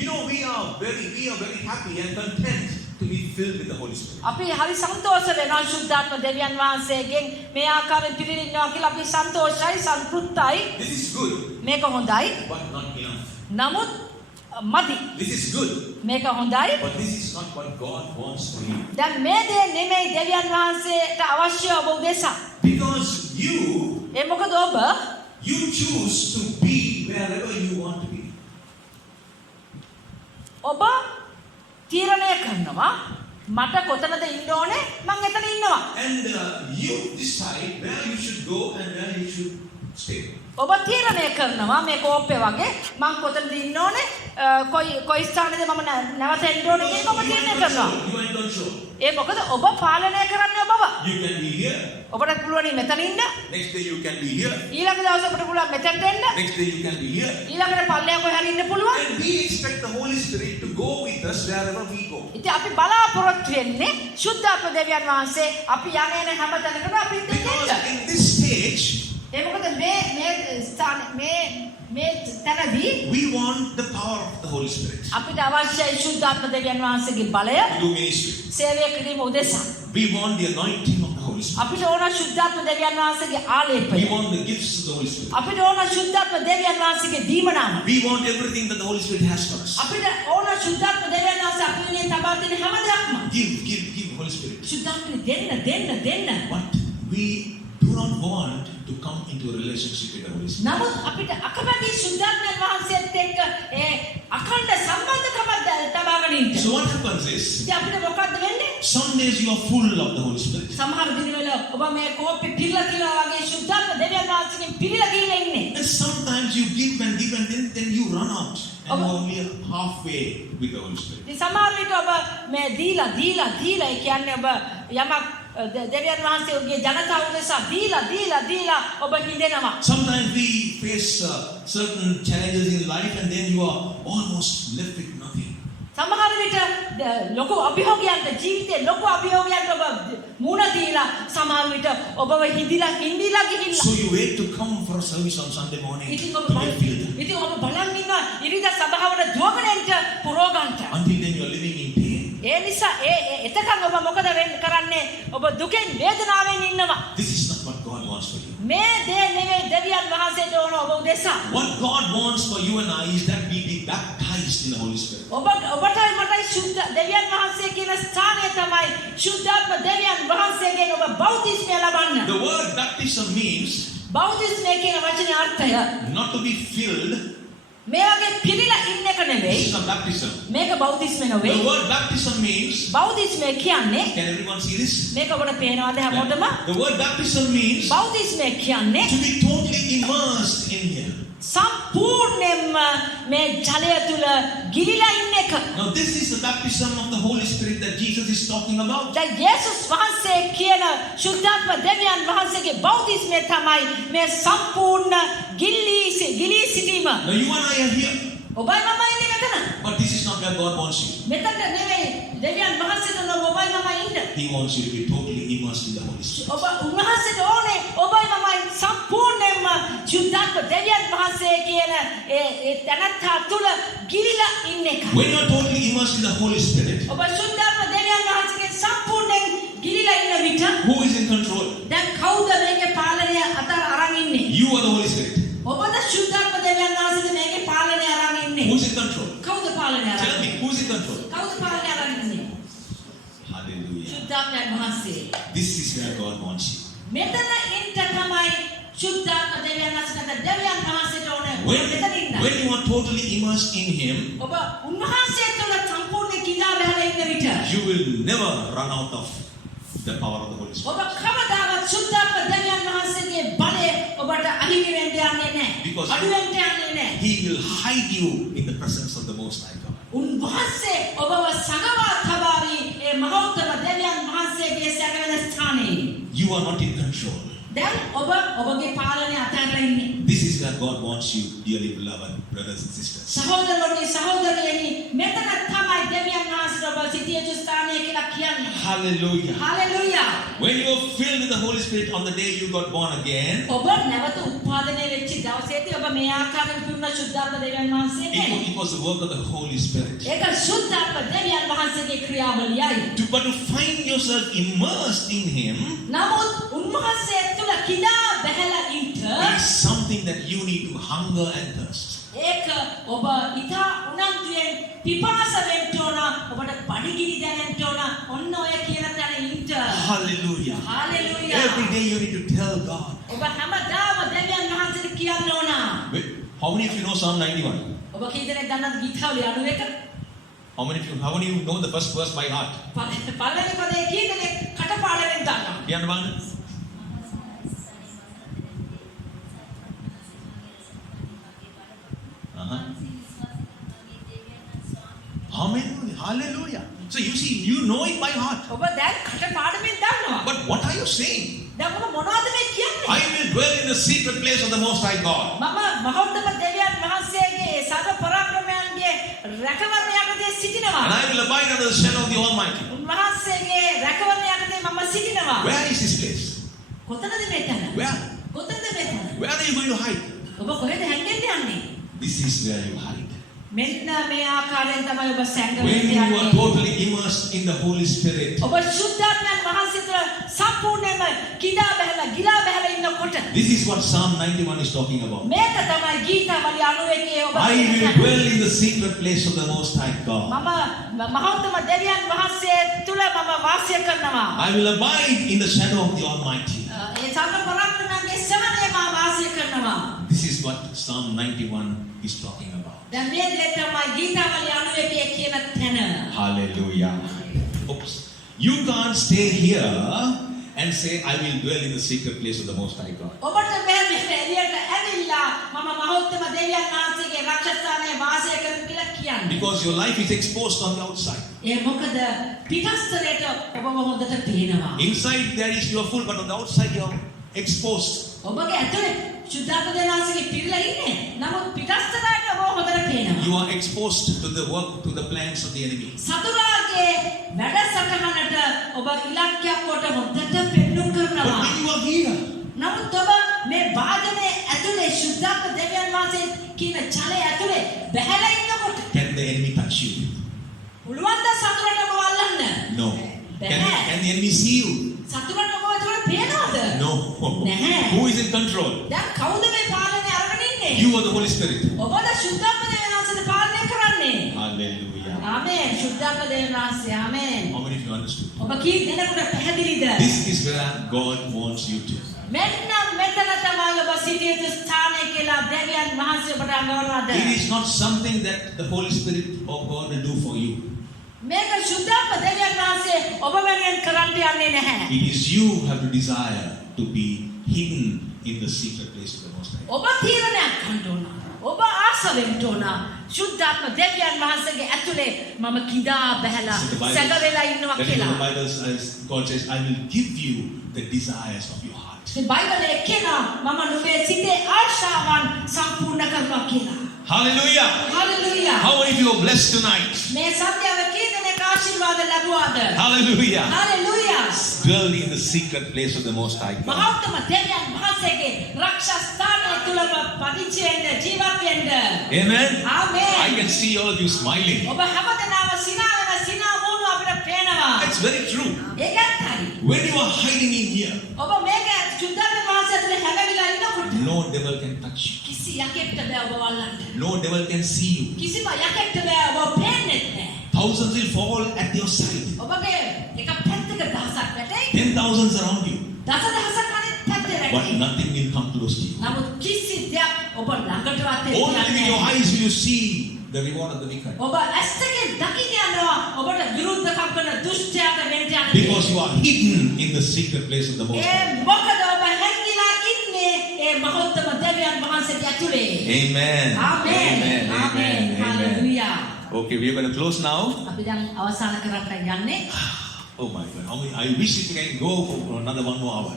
And we are very happy and content to be filled with the Holy Spirit. අපි හරි සන්තෝෂ වෙනවා ශුද්ධාත්ම දෙවියන් වහන්සේගෙන් මේ ආකාරයෙන් පිරීලා ඉන්නවා කියලා අපි සන්තෝෂයි සන්තුෂ්ටයි. This is good, මේක හොඳයි. but not enough. නමුත් මදි. This is good, මේක හොඳයි. but this is not what God wants for you. දැන් මේ දේ නෙමෙයි දෙවියන් වහන්සේට අවශ්‍ය ඔබ උදෙසා. Because ඒ මොකද ඔබ you choose to be wherever you want to be. ඔබ තීරණය කරනවා මට කොතනද ඉන්න ඕනේ මං එතන ඉන්නවා. And you decide where you should go and where you should stay. ඔබ තීරණය කරනවා මේ කෝප්පේ වගේ මං කොතනද ඉන්න ඕනේ කොයි ස්ථානේද මම නැවත එන්න ඕනේ කියන ඔබ තීරණය කරනවා. You are in control. ඒ මොකද ඔබ පාලනය කරන්නේ ඔබව. You can be here. ඔබට පුළුවන් මෙතන ඉන්න. Next day you can be here. ඊළඟ දවසේ ඔබට පුළුවන් මෙතනට එන්න. Next day you can be here. ඊළඟට පල්ලෙහා කොහේ හරි ඉන්න පුළුවන්. And we expect the Holy Spirit to go with us wherever we go. ඉතින් අපි බලාපොරොත්තු වෙන්නේ ශුද්ධාත්ම දෙවියන් වහන්සේ අපි යන්නේ නැහැ හැම තැනකම අපි Because දෙන්න. in this stage, ඒ මොකද මේ ස්ථාන මේ තැනදී we want the power of the Holy Spirit අපිට අවශ්‍යයි ශුද්ධාත්ම දෙවියන් වහන්සේගේ බලය to do ministry. සේවය කිරීම උදෙසා. We want the anointing of the Holy Spirit. අපිට ඕන ශුද්ධාත්ම දෙවියන් වහන්සේගේ ආලේපය. We want the gifts of the Holy Spirit. අපිට ඕන ශුද්ධාත්ම දෙවියන් වහන්සේගේ දීමනාම. We want everything that the Holy Spirit has for us. අපිට ඕන ශුද්ධාත්ම දෙවියන් වහන්සේ අපි වෙනුවෙන් තබා දෙන හැම දෙයක්ම. Give Holy Spirit. ශුද්ධාත්ම දෙන්න. But we do not want to come into a relationship with the Holy Spirit. නමුත් අපිට අකමැති ශුද්ධාත්මයන් වහන්සේත් එක්ක ඒ අඛණ්ඩ සම්බන්ධකමක් තබාගෙන ඉන්න. So what happens is, ඉතින් අපිට මොකද්ද වෙන්නේ? some days you are full of the Holy Spirit. සමහර දිනවල ඔබ මේ කෝප්පේ පිරලා කියලා වගේ ශුද්ධාත්ම දෙවියන් වහන්සේගෙන් පිරලා ගිහින් ඉන්නේ. And sometimes you give and then you run out and you're only halfway with the Holy Spirit. ඉතින් සමහර විට ඔබ මේ දීලා ඒ කියන්නේ ඔබ යමක් දෙවියන් වහන්සේගේ ජනතාව උදෙසා දීලා ඔබ හිඳෙනවා. Sometimes we face certain challenges in life and then you are almost left with nothing. සමහර විට ලොකු අභියෝගයන්ට ජීවිතේ ලොකු අභියෝගයන්ට ඔබ මුණ දීලා සමහර විට ඔබව හිඳිලා ගිහින්. So you wait to come for a service on Sunday morning to ඉතින් get filled. ඔබ බලන් ඉන්නවා ඉරිදා සභාවට දුවගෙන එන්න පුරෝගන්ට. Until then you are living in pain. ඒ නිසා එතකන් ඔබ මොකද කරන්නේ? ඔබ දුකෙන් වේදනාවෙන් ඉන්නවා. This is not what God wants for you. මේ දේ නෙවෙයි දෙවියන් වහන්සේට ඕන ඔබ උදෙසා. What God wants for you and I is that we be baptized in the Holy Spirit. ඔබටයි මටයි ශුද්ධ දෙවියන් වහන්සේ කියන ස්ථානය තමයි ශුද්ධාත්ම දෙවියන් වහන්සේගෙන් ඔබ බෞතිස්මය ලබන්න. The word baptism means බෞතිස්මය කියන වචනේ අර්ථය not to be filled. මේ වගේ පිරීලා ඉන්න එක This නෙවෙයි. is not baptism. මේක බෞතිස්මය නෙවෙයි. The word baptism means, බෞතිස්මය කියන්නේ can everyone see this? මේක ඔබට පේනවද හැමෝටම? The word baptism means බෞතිස්මය කියන්නේ to be totally immersed in here. සම්පූර්ණයෙන්ම මේ ජලය තුල ගිලිලා ඉන්න එක. Now this is the baptism of the Holy Spirit that Jesus is talking about. දැන් යේසුස් වහන්සේ කියන ශුද්ධාත්ම දෙවියන් වහන්සේගේ බෞතිස්මය තමයි මේ සම්පූර්ණ ගිලී සිටීම. Now you and I are here, ඔබයි මමයි ඉන්නේ මෙතන. but this is not where God wants you. මෙතන නෙවෙයි දෙවියන් වහන්සේට ඔබයි මමයි ඉන්න. He wants you to be totally immersed in the Holy Spirit. ඔබ උන්වහන්සේට ඕනේ ඔබයි මමයි සම්පූර්ණයෙන්ම ශුද්ධාත්ම දෙවියන් වහන්සේ කියන ඒ තැනත්තා තුල ගිලිලා ඉන්න එක. When you are totally immersed in the Holy Spirit, ඔබ ශුද්ධාත්ම දෙවියන් වහන්සේගෙන් සම්පූර්ණයෙන් ගිලිලා ඉන්න විට who is in control? දැන් කවුද මේකේ පාලනය අතර අරන් ඉන්නේ? You are the Holy Spirit. ඔබද ශුද්ධාත්ම දෙවියන් වහන්සේද මේකේ පාලනය අරන් ඉන්නේ? Who's in control? කවුද පාලනය අරන් Tell me, ඉන්නේ? who's in control? කවුද පාලනය අරන් ඉන්නේ? Hallelujah. ශුද්ධාත්මයන් වහන්සේ. This is where God wants you. මෙතන ඉන්න තමයි ශුද්ධාත්ම දෙවියන් වහන්සේට දෙවියන් වහන්සේට ඕනේ. මෙතන ඉන්න. When you are totally immersed in Him, ඔබ උන්වහන්සේ තුළ සම්පූර්ණ කිඳා බහලා ඉන්න විට you will never run out of the power of the Holy Spirit. ඔබ කවදාවත් සුද්ධාත්ම දෙවියන් වහන්සේගේ බලය ඔබට අහිමි වෙන්න යන්නේ නැහැ. Because- අඩු වෙන්න යන්නේ නැහැ. He will hide you in the presence of the Most High God. උන්වහන්සේ ඔබව සඟවා තබාවි ඒ මහෞතම දෙවියන් වහන්සේගේ සැකවන ස්ථානයේ. You are not in control. දැන් ඔබ ඔබගේ පාලනය අතහැරලා ඉන්නේ. This is where God wants you, dearly beloved brothers and sisters. සහෝදරවරුනි සහෝදරියනි මෙතන තමයි දෙවියන් වහන්සේ ඔබ සිටිය යුතු ස්ථානය කියලා කියන්නේ. Hallelujah. Hallelujah. When you are filled with the Holy Spirit on the day you got born again, ඔබ නැවත උත්පාදනය වෙච්ච දවසේදී ඔබ මේ ආකාරයෙන් පුරුණ සුද්ධාත්ම දෙවියන් වහන්සේගේ it was the work of the Holy Spirit. ඒක සුද්ධාත්ම දෙවියන් වහන්සේගේ ක්‍රියාවලියයි. But to find yourself immersed in Him නමුත් උන්වහන්සේ තුළ කිදා බැහැලා ඉන්න is something that you need to hunger and thirst. ඒක ඔබ ඉතා උනන්දුවෙන් පිපාස වෙන්න ඕන ඔබට බඩගිනි දැනෙන්න ඕන ඔන්න ඔය කියන තැන ඉන්න. Hallelujah. Hallelujah. Every day you need to tell God. ඔබ හැමදාම දෙවියන් වහන්සේට කියන්න ඕන. How many of you know Psalm 91? ඔබ කී දෙනෙක් දන්නවද ගීතාවලිය 91? How many of you know the first verse by heart? පළවෙනි පදේ කී දෙනෙක් කටපාඩම්ෙන් දන්නවා? කියන්න බලන්න. Hallelujah. Hallelujah. So you see, you know it by heart. ඔබ දැන් කටපාඩම්ෙන් දන්නවා. But what are you saying? දැන් ඔබ මොනවද මේ කියන්නේ? I will dwell in the secret place of the Most High God. මම මහෞතම දෙවියන් වහන්සේගේ සර්ව පරාක්‍රමයන්ගේ රැකවරණ යටතේ සිටිනවා. And I will abide under the shadow of the Almighty. උන්වහන්සේගේ රැකවරණ යටතේ මම සිටිනවා. Where is this place? කොතනද මේ තැන? Where? කොතනද මේ තැන? Where are you going to hide? ඔබ කොහෙද හැංගෙන්න යන්නේ? This is where you hide. මෙන්න මේ ආකාරයෙන් තමයි ඔබ සැඟවෙන්න When you are යන්නේ. totally immersed in the Holy Spirit. ඔබ ශුද්ධාත්මයන් වහන්සේ තුළ සම්පූර්ණයෙන්ම කිදා බැහැලා ගිලා බැහැලා ඉන්නකොට This is what Psalm 91 is talking about. මේක තමයි ගීතාවලිය 91 ඔබ I will dwell in the secret place of the Most High God. මම මහෞතම දෙවියන් වහන්සේ තුළ මම වාසය කරනවා. I will abide in the shadow of the Almighty. ඒ සර්ව පරාක්‍රමයන්ගේ සෙවණේ මම වාසය කරනවා. This is what Psalm 91 is talking about. දැන් මේ දේ තමයි ගීතාවලිය 91 කියන තැන. Hallelujah. Oops. You can't stay here and say, I will dwell in the secret place of the Most High God. ඔබට බෑ මේ එළියට ඇවිල්ලා මම මහෞතම දෙවියන් වහන්සේගේ රක්ෂස්ථානයේ වාසය කරමු කියලා කියන්නේ. Because your life is exposed on the outside. ඒ මොකද පිටස්තරයට ඔබව හොඳට පේනවා. Inside there is you are full, but on the outside you are exposed. ඔබගේ ඇතුලේ සුද්ධාත්ම දෙවියන් වහන්සේගේ පිරලා ඉන්නේ. නමුත් පිටස්තරයට ඔබව හොඳට පේනවා. You are exposed to the work, to the plans of the enemy. සතුරාගේ වැඩසටහනට ඔබ ඉලක්කයක් කොට හොඳට පෙන්නුම් කරනවා. But when you are here, නමුත් ඔබ මේ වාදනයේ ඇතුලේ සුද්ධාත්ම දෙවියන් වහන්සේ කියන ජලය ඇතුලේ බැහැලා ඉන්නකොට can the enemy touch you? පුළුවන් ද සතුරට ඔබ අල්ලන්න? No. Can the enemy see you? සතුරට ඔබ ඒතකොට පේනවද? No. නැහැ. Who is in control? දැන් කවුද මේ පාලනය අරගෙන ඉන්නේ? You or the Holy Spirit? ඔබද සුද්ධාත්ම දෙවියන් වහන්සේද පාලනය කරන්නේ? Hallelujah. ආමේන්. සුද්ධාත්ම දෙවියන් වහන්සේ ආමේන්. How many of you understood? ඔබ කී දෙනෙකුට පැහැදිලිද? This is where God wants you to. මෙන්න මෙතන තමයි ඔබ සිටිය යුතු ස්ථානය කියලා දෙවියන් වහන්සේ ඔබට අඟවනවාද? It is not something that the Holy Spirit of God will do for you. මේක සුද්ධාත්ම දෙවියන් වහන්සේ ඔබ වෙනුවෙන් කරන්න යන්නේ නැහැ. It is you who have to desire to be hidden in the secret place of the Most High. ඔබ තීරණයක් ගන්න ඕන. ඔබ ආස වෙන්න ඕන. සුද්ධාත්ම දෙවියන් වහන්සේගේ ඇතුලේ මම කිදා බැහැලා So the Bible- සැඟවෙලා ඉන්නවා That is what කියලා. the Bible says. God says, I will give you the desires of your heart. මේ බයිබලයේ කියනවා මම නුඹේ සිතේ ආශාවන් සම්පූර්ණ කරනවා කියලා. Hallelujah. Hallelujah. How many of you are blessed tonight? මේ සත්‍යව කී දෙනෙක් ආශිර්වාද ලැබුවාද? Hallelujah. Hallelujah. Dwell in the secret place of the Most High God. මහෞතම දෙවියන් වහන්සේගේ රක්ෂා ස්ථානය තුලම පදිංචි වෙන්න ජීවත් වෙන්න. Amen. ආමේන්. I can see all of you smiling. ඔබ හැමදෙනාම සිනා මූණු අපිට පේනවා. It's very true. ඒකත් හරි. When you are hiding in here, ඔබ මේක සුද්ධාත්ම වහන්සේ ඇතුලේ හැමවිලා ඉන්නකොට no devil can touch you. කිසි යකෙක්ට බෑ ඔබ වල්ලන්න. No devil can see you. කිසිම යකෙක්ට බෑ ඔබ පේන්නේ නැහැ. Thousands will fall at your side. ඔබගේ එක පැත්තක දහසක් වැටේ. 10,000s around you. දසදහසක් අනිත් පැත්තේ But වැටේ. nothing will come close to you. නමුත් කිසි දෙයක් ඔබ ළඟටවත් Only with your eyes will you see the reward of the wicked. ඔබ ඇස් දෙකෙන් දකින්න යනවා ඔබට විරුද්ධකම් කරන දුෂ්ටයාට වෙන්න යන Because you are hidden in the secret place of the Most High. ඒ මොකද ඔබ හැංගිලා ඉන්නේ ඒ මහෞත්තම දෙවියන් වහන්සේගේ ඇතුලේ. Amen. ආමේන්. Amen. ආමේන්. Amen. Hallelujah. Okay, we are going to close now. අපි දැන් අවසන් කරන්න යන්නේ. Oh my God. I wish it can go for another 1 more hour.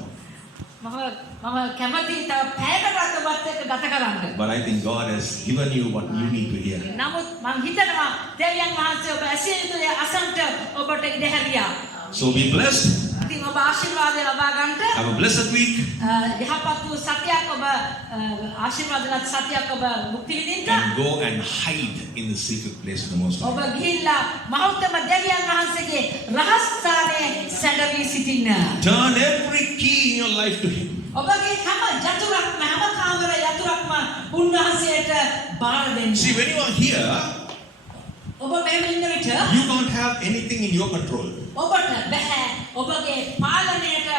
මම කැමති තව පැයකටවත් ඔබත් එක්ක ගත කරන්න. But I think God has given you what you need to hear. නමුත් මම හිතනවා දෙවියන් වහන්සේ ඔබ ඇසිය යුතු දේ අසන්ට ඔබට ඉඩ හැරියා. So be blessed. ඉතින් ඔබ ආශිර්වාද ලබා ගන්නට Have a blessed week. යහපත් වූ සත්‍යයක් ඔබ ආශිර්වාදවත් සත්‍යයක් ඔබ මුක්ති විඳින්න. And go and hide in the secret place of the Most High. ඔබ ගිහිල්ලා මහෞත්තම දෙවියන් වහන්සේගේ රහස් ස්ථානයේ සැඟවී සිටින්න. Turn every key in your life to Him. ඔබගේ හැම යතුරක්ම හැම කාමර යතුරක්ම උන්වහන්සේට බාර දෙන්න. See, when you are here, ඔබ මෙහෙම ඉන්න විට you can't have anything in your control. ඔබට බෑ ඔබගේ පාලනයට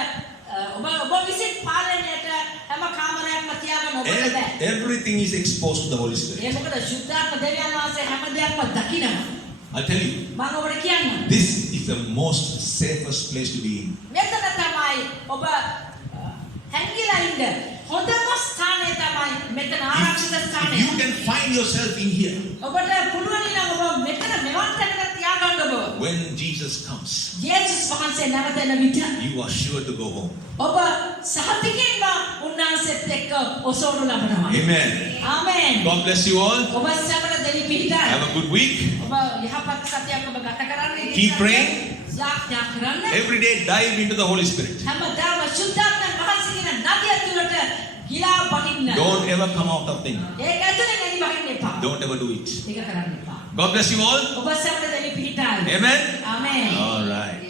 ඔබ විසින් පාලනයට හැම කාමරයක්ම තියාගන්න ඔබට බෑ. Everything is exposed to the Holy A Spirit. මොකද ශුද්ධාත්ම දෙවියන් වහන්සේ හැම දෙයක්ම දකිනවා. I tell you, මම ඔබට කියන්නම්. this is the most safest place to be in. මෙතන තමයි ඔබ හැංගිලා ඉන්න හොඳම ස්ථානය තමයි මෙතන ආරක්ෂිත If ස්ථානය. you can find yourself in here, ඔබට පුළුවන් නම් ඔබ මෙතන මෙවන් තැනක තියාගන්න ඔබ. when Jesus comes, යේසුස් වහන්සේ නැවත එන විට you are sure to go home. ඔබ සහතිකින්ම උන්වහන්සේත් එක්ක ඔසවනු ලබනවා. Amen. ආමේන්. God bless you all. ඔබ සැමට දෙවි පිහිටයි. Have a good week. ඔබ යහපත් සත්‍යයක් ඔබ ගත කරන්න. Keep praying. යාඥා කරන්න. Every day dive into the Holy Spirit. හැමදාම ශුද්ධාත්ම වහන්සේ කියන නදිය තුලට ගිලා බහින්න. Don't ever come out of thing. ඒක ඇතුලෙන් එලි බහින්න එපා. Don't ever do it. ඒක කරන්න එපා. God bless you all. ඔබ සැමට දෙවි පිහිටයි. Amen. ආමේන්. All right.